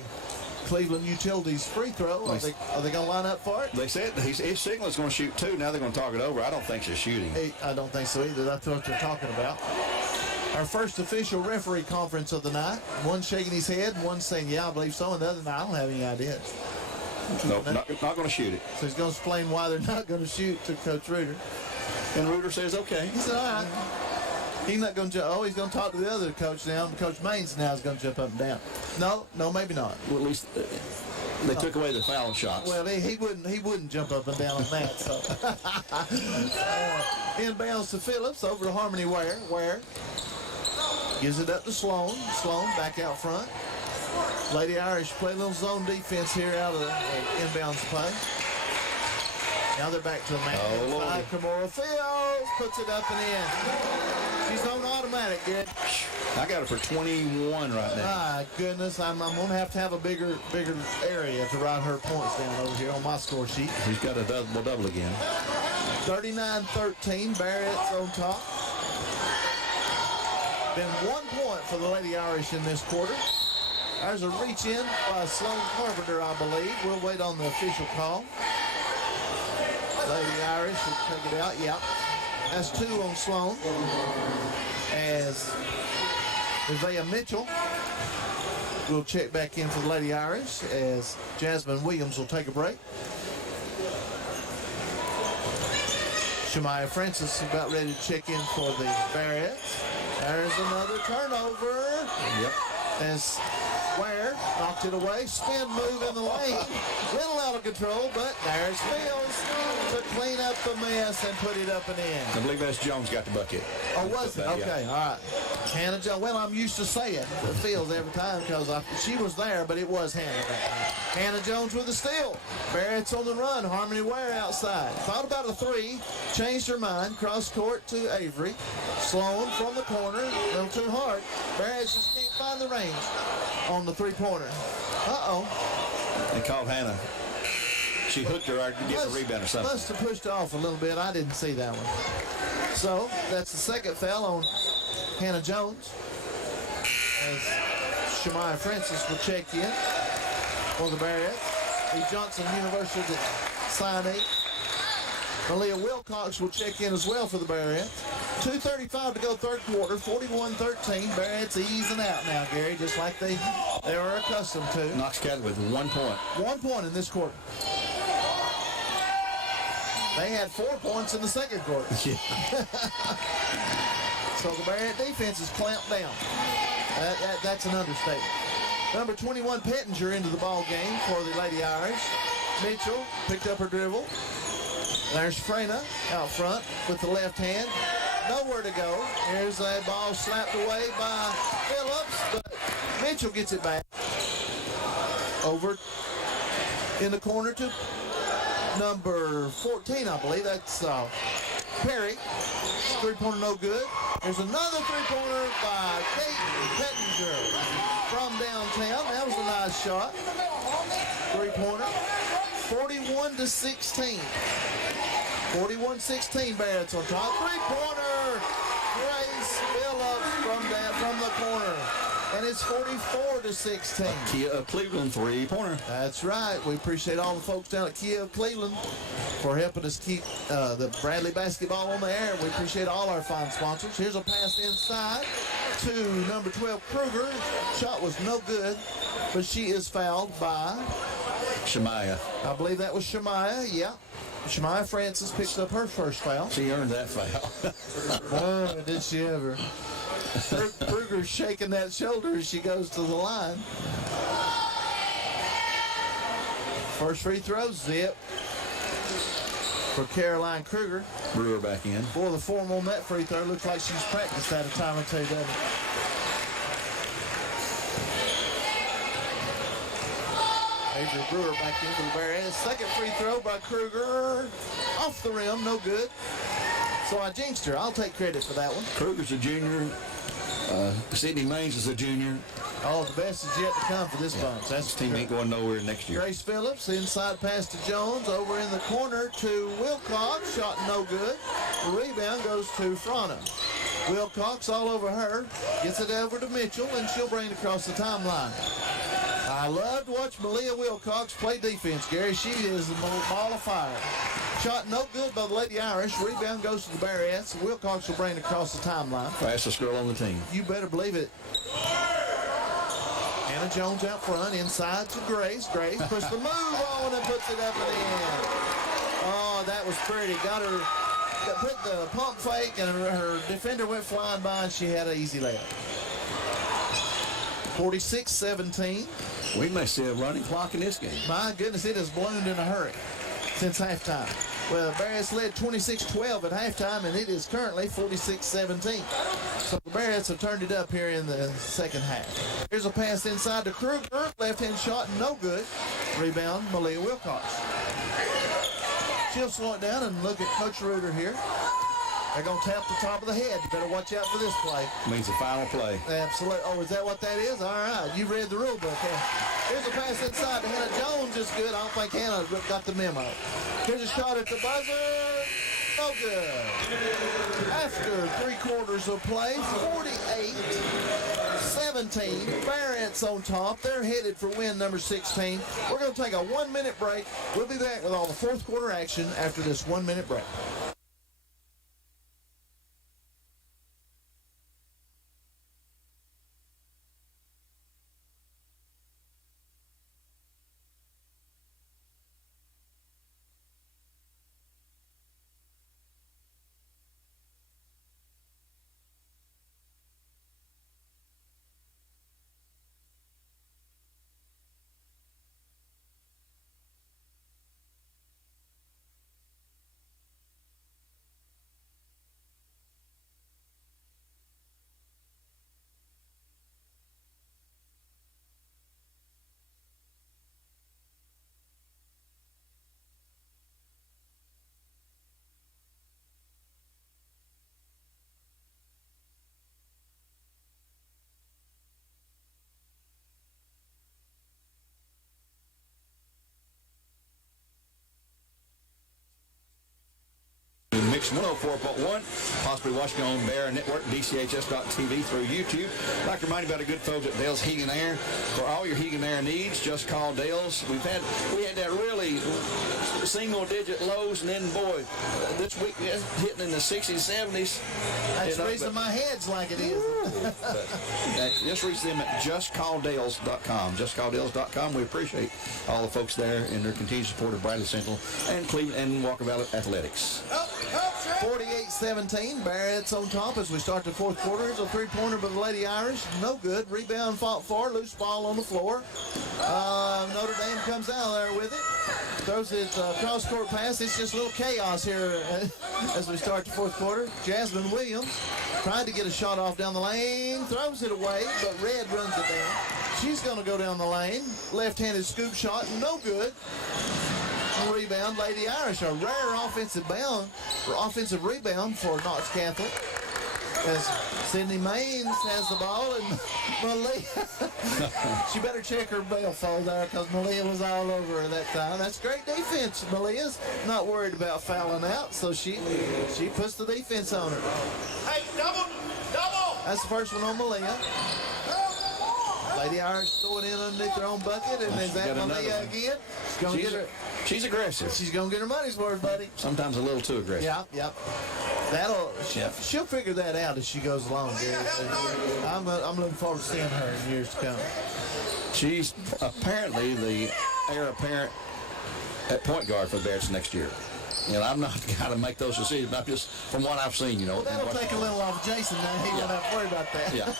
Cleveland Utilities free throw. Are they going to line up for it? They said his signal is going to shoot 2. Now they're going to talk it over. I don't think she's shooting. I don't think so either. That's what they're talking about. Our first official referee conference of the night. One shaking his head, one saying, yeah, I believe so, and the other, I don't have any idea. No, not going to shoot it. So he's going to explain why they're not going to shoot to Coach Reuter. And Reuter says, okay. He said, all right. He's not going to jump. Oh, he's going to talk to the other coach now. Coach Maines now is going to jump up and down. No, maybe not. Well, at least they took away the foul shots. Well, he wouldn't jump up and down on that. So inbounds to Phillips over to Harmony Ware. Ware gives it up to Sloan. Sloan back out front. Lady Irish play a little zone defense here out of the inbounds play. Now they're back to the man. Oh, Kimora Fields puts it up and in. She's on automatic, Gary. I got her for 21 right now. My goodness, I'm going to have a bigger area to write her points down over here on my score sheet. She's got a double again. 39-13, Barrett's on top. Been 1 point for the Lady Irish in this quarter. There's a reach in by Sloan Carpenter, I believe. We'll wait on the official call. Lady Irish will take it out. Yep. That's 2 on Sloan. As Isaiah Mitchell will check back in for the Lady Irish as Jasmine Williams will take a break. Shemaya Francis is about ready to check in for the Barretts. There's another turnover. Yep. As Ware knocked it away. Spin move in the lane. Little out of control, but there's Fields to clean up the mess and put it up and in. I believe that's Jones got the bucket. Oh, was it? Okay, all right. Hannah Jones. Well, I'm used to saying Fields every time because she was there, but it was Hannah that time. Hannah Jones with the steal. Barrett's on the run. Harmony Ware outside. Thought about a 3. Changed her mind. Cross court to Avery. Sloan from the corner. A little too hard. Barrett just can't find the range on the 3-pointer. Uh-oh. They called Hannah. She hooked her to get the rebound or something. Must have pushed her off a little bit. I didn't see that one. So, that's the second foul on Hannah Jones. As Shemaya Francis will check in for the Barretts. The Johnson University signee. Malia Wilcox will check in as well for the Barretts. 2:35 to go third quarter, 41-13. Barrett's easing out now, Gary, just like they are accustomed to. Knox Catholic with 1 point. 1 point in this quarter. They had 4 points in the second quarter. Yeah. So the Barrett defense is clamped down. That's an understatement. Number 21, Pettinger into the ball game for the Lady Irish. Mitchell picked up her dribble. There's Frena out front with the left hand. Nowhere to go. Here's a ball slapped away by Phillips, but Mitchell gets it back. Over in the corner to number 14, I believe. That's Perry. 3-pointer no good. There's another 3-pointer by Kate Pettinger from downtown. That was a nice shot. 3-pointer. 41-16. 41-16, Barrett's on top. 3-pointer, Grace Phillips from the corner. And it's it's 44-16. Kia of Cleveland 3-pointer. That's right. We appreciate all the folks down at Kia of Cleveland for helping us keep the Bradley basketball on the air. We appreciate all our fine sponsors. Here's a pass inside to number 12, Kruger. Shot was no good, but she is fouled by Shemaya. I believe that was Shemaya. Yeah. Shemaya Francis picked up her first foul. She earned that foul. Boy, did she ever. Kruger's shaking that shoulder as she goes to the line. First free throw, zip for Caroline Kruger. Brewer back in. Boy, the form on that free throw looks like she's practiced that a time or two, doesn't it? Adrian Brewer back into the Bearheads. Second free throw by Kruger. Off the rim, no good. So I jinxed her. I'll take credit for that one. Kruger's a junior. Sydney Maines is a junior. Oh, the best is yet to come for this bunch. That's This team ain't going nowhere next year. Grace Phillips, inside pass to Jones, over in the corner to Wilcox, shot no good. The rebound goes to Frana. Wilcox all over her, gets it over to Mitchell, and she'll bring it across the timeline. I love to watch Malia Wilcox play defense, Gary. She is a ball of fire. Shot no good by the Lady Irish. Rebound goes to the Bearheads. Wilcox will bring it across the timeline. Fastest girl on the team. You better believe it. Hannah Jones out front, inside to Grace. Grace puts the move on and puts it up and in. Oh, that was pretty. Got her, put the pump fake, and her defender went flying by, and she had an easy layup. 46-17. We may see a running clock in this game. My goodness, it has ballooned in a hurry since halftime. Well, Bearheads led 26-12 at halftime, and it is currently 46-17. So the Bearheads have turned it up here in the second half. Here's a pass inside to Kruger. Left-hand shot, no good. Rebound, Malia Wilcox. She'll slow it down and look at Coach Reuter here. They're going to tap the top of the head. You better watch out for this play. Means the final play. Absolutely. Oh, is that what that is? All right. You read the rule book. Here's a pass inside to Hannah Jones. Is good. I don't think Hannah got the memo. Here's a shot at the buzzer. No good. After 3 quarters of play, 48-17. Bearheads on top. They're headed for win number 16. We're going to take a 1-minute break. We'll be back with all the fourth quarter action after this 1-minute break. Mix 104.1, possibly watching on Bear Network, BCHS.TV through YouTube. I'd like to remind you about the good folks at Dale's Heating and Air. For all your heating and air needs, just call Dale's. We had that really single-digit lows, and then, boy, this week hitting in the 60s, 70s. That's the reason my head's like it is. Just reach them at justcalldales.com. Justcalldales.com. We appreciate all the folks there and their continued support of Bradley Central and Cleveland and Walker Valley Athletics. 48-17. Bearheads on top as we start the fourth quarter. Here's a three-pointer by the Lady Irish. No good. Rebound fought for. Loose ball on the floor. Notre Dame comes out there with it. Throws it cross-court pass. It's just a little chaos here as we start the fourth quarter. Jasmine Williams tried to get a shot off down the lane. Throws it away, but Red runs it down. She's going to go down the lane. Left-handed scoop shot. No good. Rebound, Lady Irish, a rare offensive rebound for Knox Catholic. As Sydney Maines has the ball, and Malia, she better check her billfold there because Malia was all over her that time. That's great defense. Malia's not worried about fouling out, so she puts the defense on her. Hey, double! That's the first one on Malia. Lady Irish throw it in underneath their own bucket, and is that Malia again? She's gonna get her. She's aggressive. She's gonna get her money's worth, buddy. Sometimes a little too aggressive. Yep. She'll figure that out as she goes along, Gary. I'm looking forward to seeing her in years to come. She's apparently the heir apparent at point guard for the Bears next year. I'm not the guy to make those decisions. I'm just from what I've seen, Well, that'll take a little off Jason now. He won't have to worry about that. Yeah.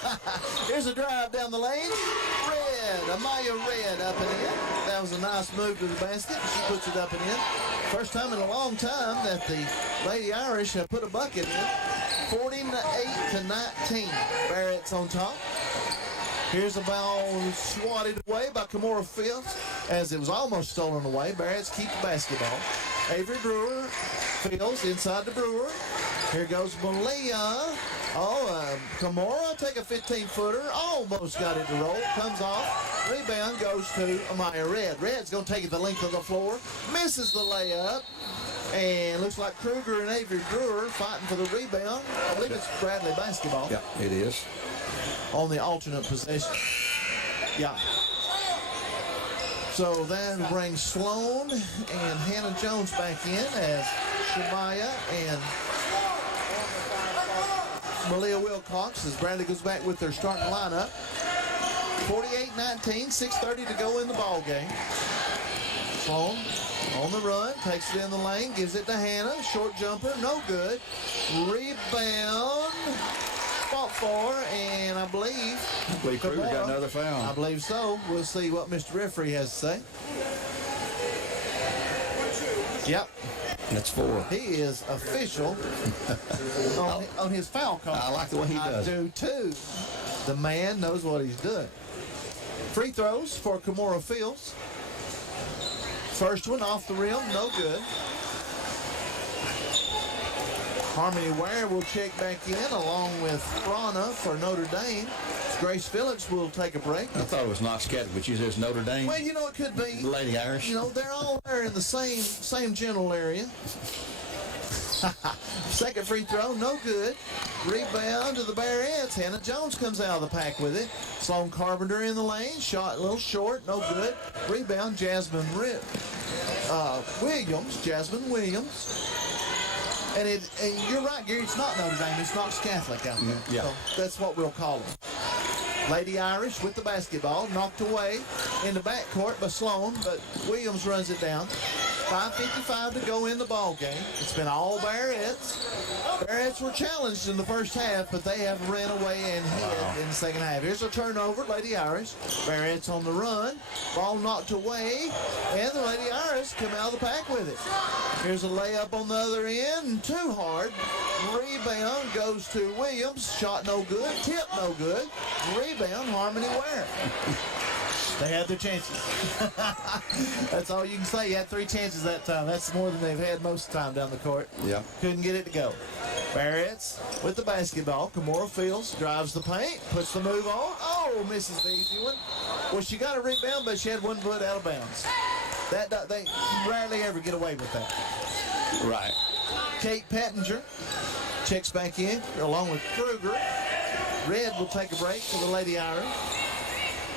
Here's a drive down the lane. Amaya Red up and in. That was a nice move to the basket. She puts it up and in. First time in a long time that the Lady Irish have put a bucket in. 48-19. Barrett's on top. Here's a ball swatted away by Kimora Fields as it was almost stolen away. Barrett's keep the basketball. Avery Brewer, Fields inside the Brewer. Here goes Malia. Kimora take a 15-footer. Almost got it to roll. Comes off. Rebound goes to Amaya Red. Red's going to take it the length of the floor. Misses the layup. And looks like Kruger and Avery Brewer fighting for the rebound. I believe it's Bradley basketball. Yeah, it is. On the alternate possession. Yeah. So that brings Sloan and Hannah Jones back in as Shemaya and Malia Wilcox as Bradley goes back with their starting lineup. 48-19, 6:30 to go in the ball game. Sloan on the run, takes it in the lane, gives it to Hannah. Short jumper, no good. Rebound. Fought for, and I believe Kruger got another foul. I believe so. We'll see what Mr. Referee has to say. Yep. That's 4. He is official on his foul call. I like the way he does. I do too. The man knows what he's doing. Free throws for Kimora Fields. First one off the rim, no good. Harmony Ware will check back in along with Frana for Notre Dame. Grace Phillips will take a break. I thought it was Knox Catholic, but you said it's Notre Dame. Well, it could be. Lady Irish. They're all there in the same general area. Second free throw, no good. Rebound to the Bearettes. Hannah Jones comes out of the pack with it. Sloan Carpenter in the lane. Shot a little short, no good. Rebound, Jasmine Williams. And you're right, Gary, it's not Notre Dame, it's Knox Catholic out there. Yeah. So that's what we'll call them. Lady Irish with the basketball, knocked away in the backcourt by Sloan, but Williams runs it down. 5:55 to go in the ball game. It's been all Bearettes. Bearettes were challenged in the first half, but they have ran away and hid in the second half. Here's a turnover, Lady Irish. Bearettes on the run. Ball knocked away, and the Lady Irish come out of the pack with it. Here's a layup on the other end, too hard. Rebound goes to Williams. Shot no good, tip no good. Rebound, Harmony Ware. They had their chances. That's all you can say. You had 3 chances that time. That's more than they've had most of the time down the court. Yeah. Couldn't get it to go. Barrett's with the basketball. Kimora Fields drives the paint, puts the move on. Oh, misses the easy one. Well, she got a rebound, but she had 1 foot out of bounds. They rarely ever get away with that. Right. Kate Pettinger checks back in along with Kruger. Red will take a break for the Lady Irish.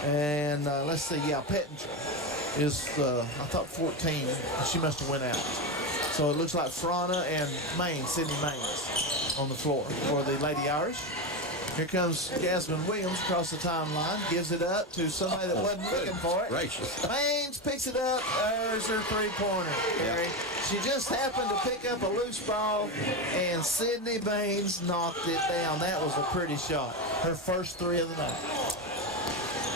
And let's see, Pettinger is, I thought 14. She must have went out. So it looks like Frana and Sydney Maines on the floor for the Lady Irish. Here comes Jasmine Williams across the timeline, gives it up to somebody that wasn't looking for it. Gracious. Maines picks it up. There's her three-pointer, Gary. She just happened to pick up a loose ball, and Sydney Maines knocked it down. That was a pretty shot. Her first 3 of the night.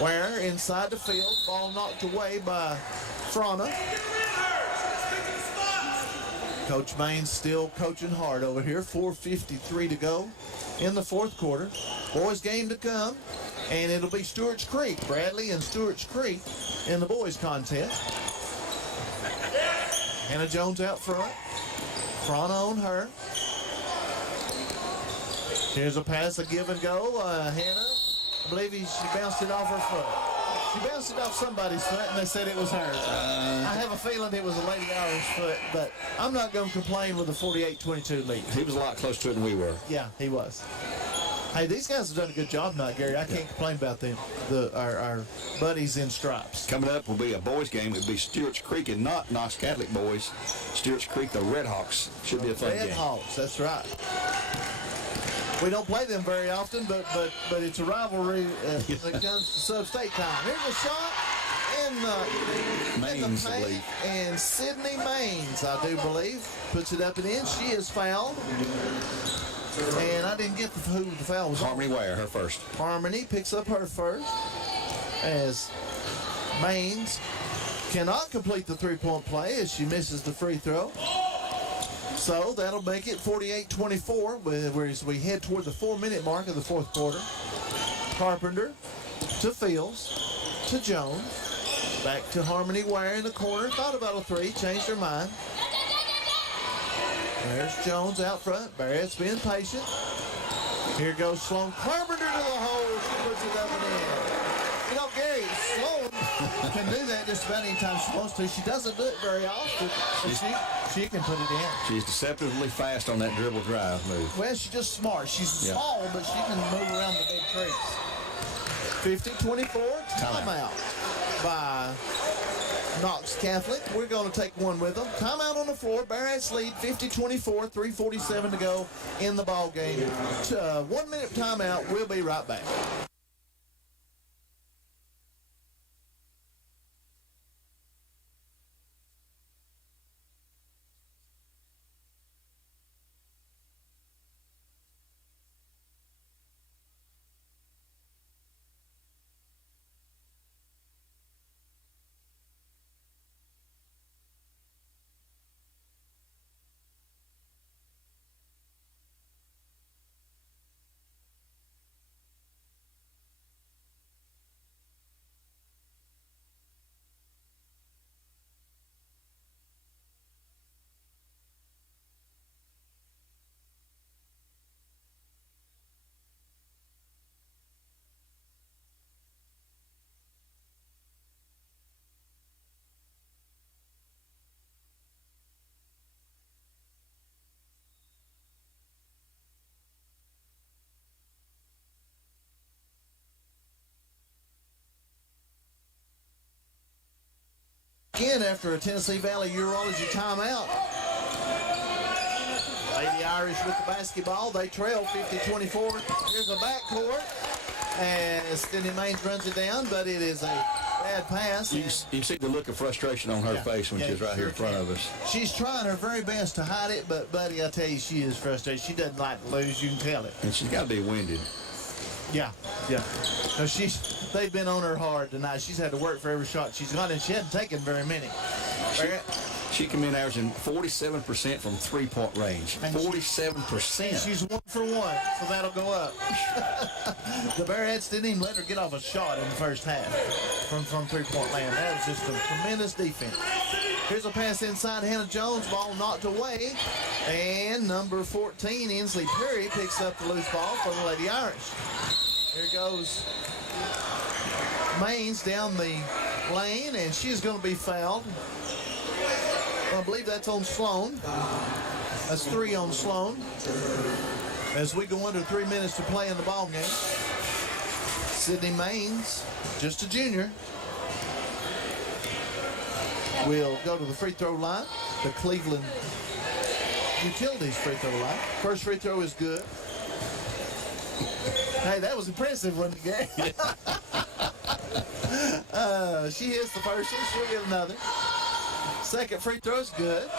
Ware inside the field. Ball knocked away by Frana. Coach Maines still coaching hard over here. 4:53 to go in the fourth quarter. Boys game to come, and it'll be Stewart's Creek. Bradley and Stewart's Creek in the boys contest. Hannah Jones out front. Frana on her. Here's a pass, a give and go. Hannah, I believe she bounced it off her foot. She bounced it off somebody's foot, and they said it was hers. I have a feeling it was a Lady Irish foot, but I'm not going to complain with a 48-22 lead. He was a lot closer to it than we were. Yeah, he was. Hey, these guys have done a good job tonight, Gary. I can't complain about them. Our buddies in stripes. Coming up will be a boys game. It'll be Stewart's Creek and not Knox Catholic boys. Stewart's Creek, the Red Hawks. Should be a fun game. Red Hawks, that's right. We don't play them very often, but it's a rivalry when it comes to sub-state time. Here's a shot in the paint, and Sydney Maines, I do believe, puts it up and in. She is fouled. And I didn't get who the foul was. Harmony Ware, her first. Harmony picks up her first as Maines cannot complete the three-point play as she misses the free throw. So that'll make it 48-24 as we head toward the 4-minute mark of the fourth quarter. Carpenter to Fields to Jones. Back to Harmony Ware in the corner. Thought about a three, changed her mind. There's Jones out front. Barrett's being patient. Here goes Sloan Carpenter to the hole. She puts it up and in. You know, Gary, Sloan can do that just about any time she wants to. She doesn't do it very often, but she can put it in. She's deceptively fast on that dribble drive move. Well, she's just smart. She's small, but she can move around the big trees. 50-24, timeout by Knox Catholic. We're going to take one with them. Timeout on the floor. Barrett's lead 50-24, 3:47 to go in the ball game. 1 minute timeout. We'll be right back. Again, after a Tennessee Valley Urology timeout. Lady Irish with the basketball. They trail 50-24. Here's a backcourt. And Sydney Maines runs it down, but it is a bad pass. You see the look of frustration on her face when she's right here in front of us. She's trying her very best to hide it, but, buddy, I tell you, she is frustrated. She doesn't like to lose. You can tell it. And she's got to be winded. Yeah. No, they've been on her hard tonight. She's had to work for every shot she's got, and she hasn't taken very many. She come in averaging 47% from three-point range. 47%. She's 1 for 1, so that'll go up. The Bearheads didn't even let her get off a shot in the first half from three-point land. That was just a tremendous defense. Here's a pass inside. Hannah Jones, ball knocked away. And number 14, Inslee Perry, picks up the loose ball for the Lady Irish. Here goes Maines down the lane, and she's going to be fouled. I believe that's on Sloan. That's 3 on Sloan. As we go under 3 minutes to play in the ball game. Sydney Maines, just a junior, will go to the free throw line. The Cleveland Utilities free throw line. First free throw is good. Hey, that was impressive, wasn't it, Gary? She hits the first one. She'll get another. Second free throw's good.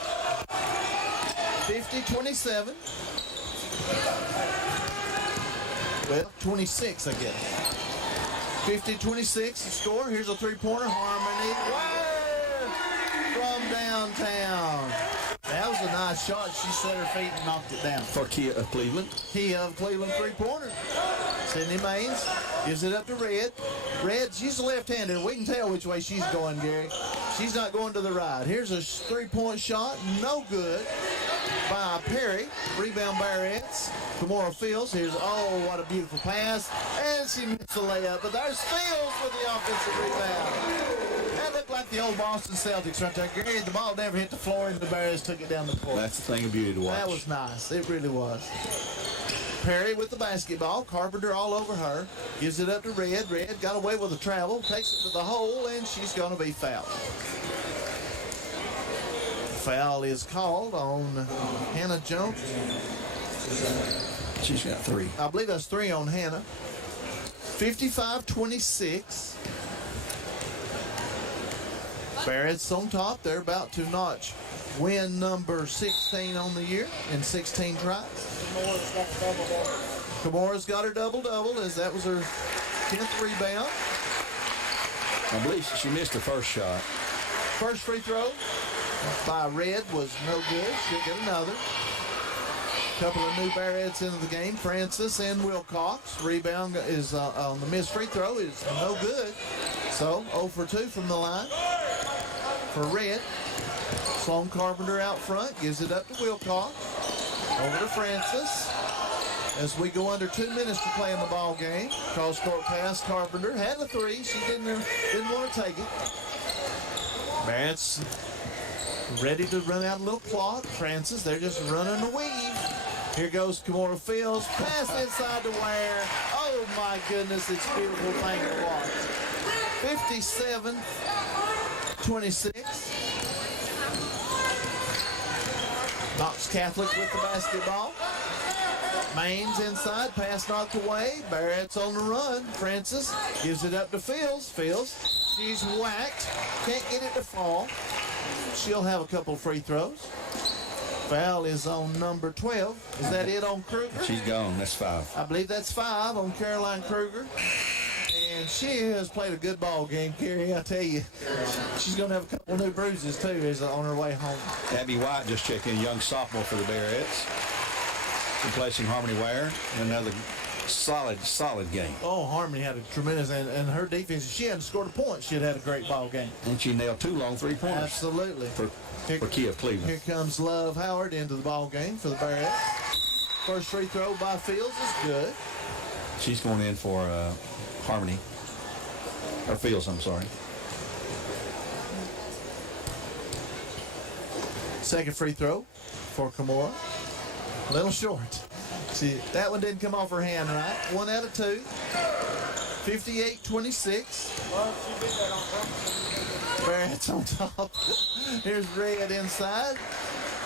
50-27. Well, 26, I guess. 50-26 the score. Here's a three-pointer. Harmony from downtown. That was a nice shot. She set her feet and knocked it down. For Kia of Cleveland. Kia of Cleveland three-pointer. Sydney Maines gives it up to Red. Red, she's a left-hander. We can tell which way she's going, Gary. She's not going to the right. Here's a three-point shot. No good by Perry. Rebound Barrett's. Kamora Fields. Here's, what a beautiful pass. And she missed the layup. But there's Fields with the offensive rebound. That looked like the old Boston Celtics right there. Gary, the ball never hit the floor, and the Bears took it down the court. That's the thing of beauty to watch. That was nice. It really was. Perry with the basketball. Carpenter all over her. Gives it up to Red. Red got away with the travel. Takes it to the hole, and she's going to be fouled. Foul is called on Hannah Jones. She's got 3. I believe that's 3 on Hannah. 55-26. Barrett's on top. They're about to notch win number 16 on the year in 16 tries. Kamora's got her double-double, as that was her 10th rebound. I believe she missed the first shot. First free throw by Red was no good. She'll get another. Couple of new Barretts into the game, Francis and Wilcox. Rebound is on the missed free throw is no good. So 0 for 2 from the line for Red. Sloan Carpenter out front, gives it up to Wilcox. Over to Francis. As we go under 2 minutes to play in the ball game. Cross court pass, Carpenter had a 3. She didn't want to take it. Barrett's ready to run out a little clock. Francis, they're just running the weave. Here goes Kimora Fields. Pass inside to Ware. Oh my goodness, it's a beautiful thing to watch. 57-26. Knox Catholic with the basketball. Maines inside, pass knocked away. Barrett's on the run. Francis gives it up to Fields. Fields, she's whacked. Can't get it to fall. She'll have a couple free throws. Foul is on number 12. Is that it on Kruger? She's gone. That's 5. I believe that's 5 on Caroline Kruger. And she has played a good ball game, Kerry. I tell you, she's going to have a couple new bruises, too, as on her way home. Abby White just checked in, young sophomore for the Barretts. Replacing Harmony Ware. Another solid game. Oh, Harmony had a tremendous, and her defense, if she hadn't scored a point, she'd had a great ball game. And she nailed 2 long 3-pointers. Absolutely. For Kia Cleveland. Here comes Love Howard into the ball game for the Barretts. First free throw by Fields is good. She's going in for Harmony. Or Fields, I'm sorry. Second free throw for Kimora. A little short. See, that one didn't come off her hand right. 1 out of 2. 58-26. Barrett's on top. Here's Red inside.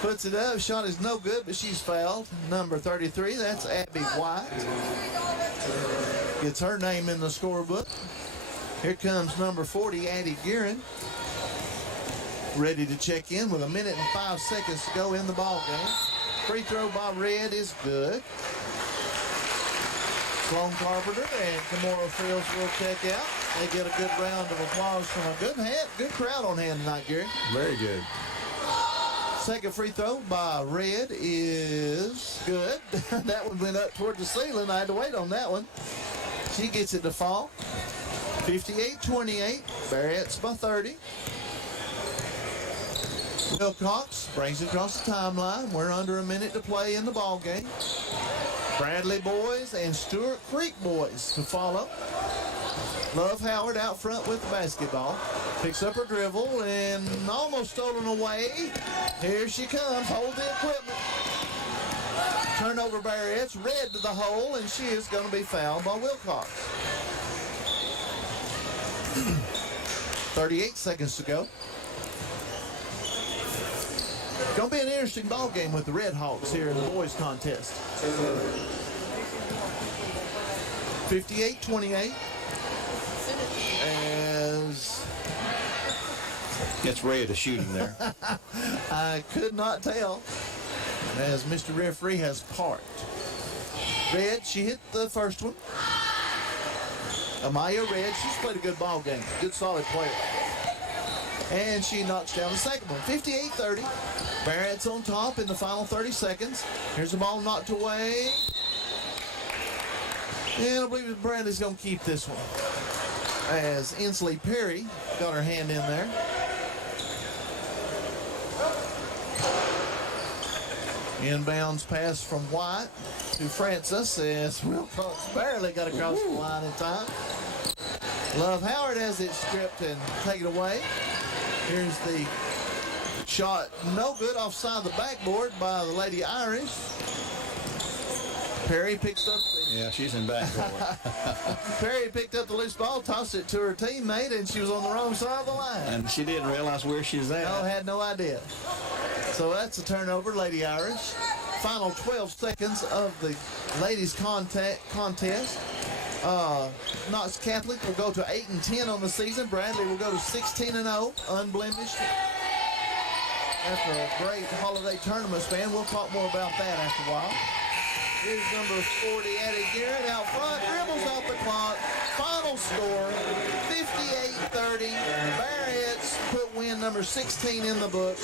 Puts it up. Shot is no good, but she's fouled. Number 33, that's Abby White. Gets her name in the scorebook. Here comes number 40, Addie Guerin. Ready to check in with 1 minute and 5 seconds to go in the ball game. Free throw by Red is good. Sloan Carpenter and Kimora Fields will check out. They get a good round of applause from a good crowd on hand tonight, Gary. Very good. Second free throw by Red is good. That one went up toward the ceiling. I had to wait on that one. She gets it to fall. 58-28. Barrett's by 30. Wilcox brings it across the timeline. We're under 1 minute to play in the ball game. Bradley boys and Stewart Creek boys to follow. Love Howard out front with the basketball. Picks up her dribble and almost stolen away. Here she comes. Hold the equipment. Turnover Barrett's. Red to the hole, and she is going to be fouled by Wilcox. 38 seconds to go. Going to be an interesting ball game with the Red Hawks here in the boys contest. 58-28. As Gets Red a shooting there. I could not tell, as Mr. Referee has parked. Red, she hit the first one. Amaya Red, she's played a good ball game. Good solid player. And she knocks down the second one. 58-30. Barrett's on top in the final 30 seconds. Here's the ball knocked away. And I believe Bradley's going to keep this one. As Inslee Perry got her hand in there. Inbounds pass from White to Francis as Wilcox barely got across the line in time. Love Howard has it stripped and taken away. Here's the shot, no good, offside the backboard by the Lady Irish. Perry picks up the Yeah, she's in back. Perry picked up the loose ball, tossed it to her teammate, and she was on the wrong side of the line. And she didn't realize where she's at. No, had no idea. So that's a turnover, Lady Irish. Final 12 seconds of the ladies contest. Knox Catholic will go to 8-10 on the season. Bradley will go to 16-0, unblemished. After a great holiday tournament span, we'll talk more about that after a while. Here's number 40, Addie Garrett out front, dribbles out the clock. Final score, 58-30. Bearheads put win number 16 in the book.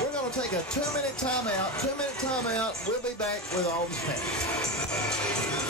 We're going to take a 2-minute timeout. 2-minute timeout. We'll be back with all the stats.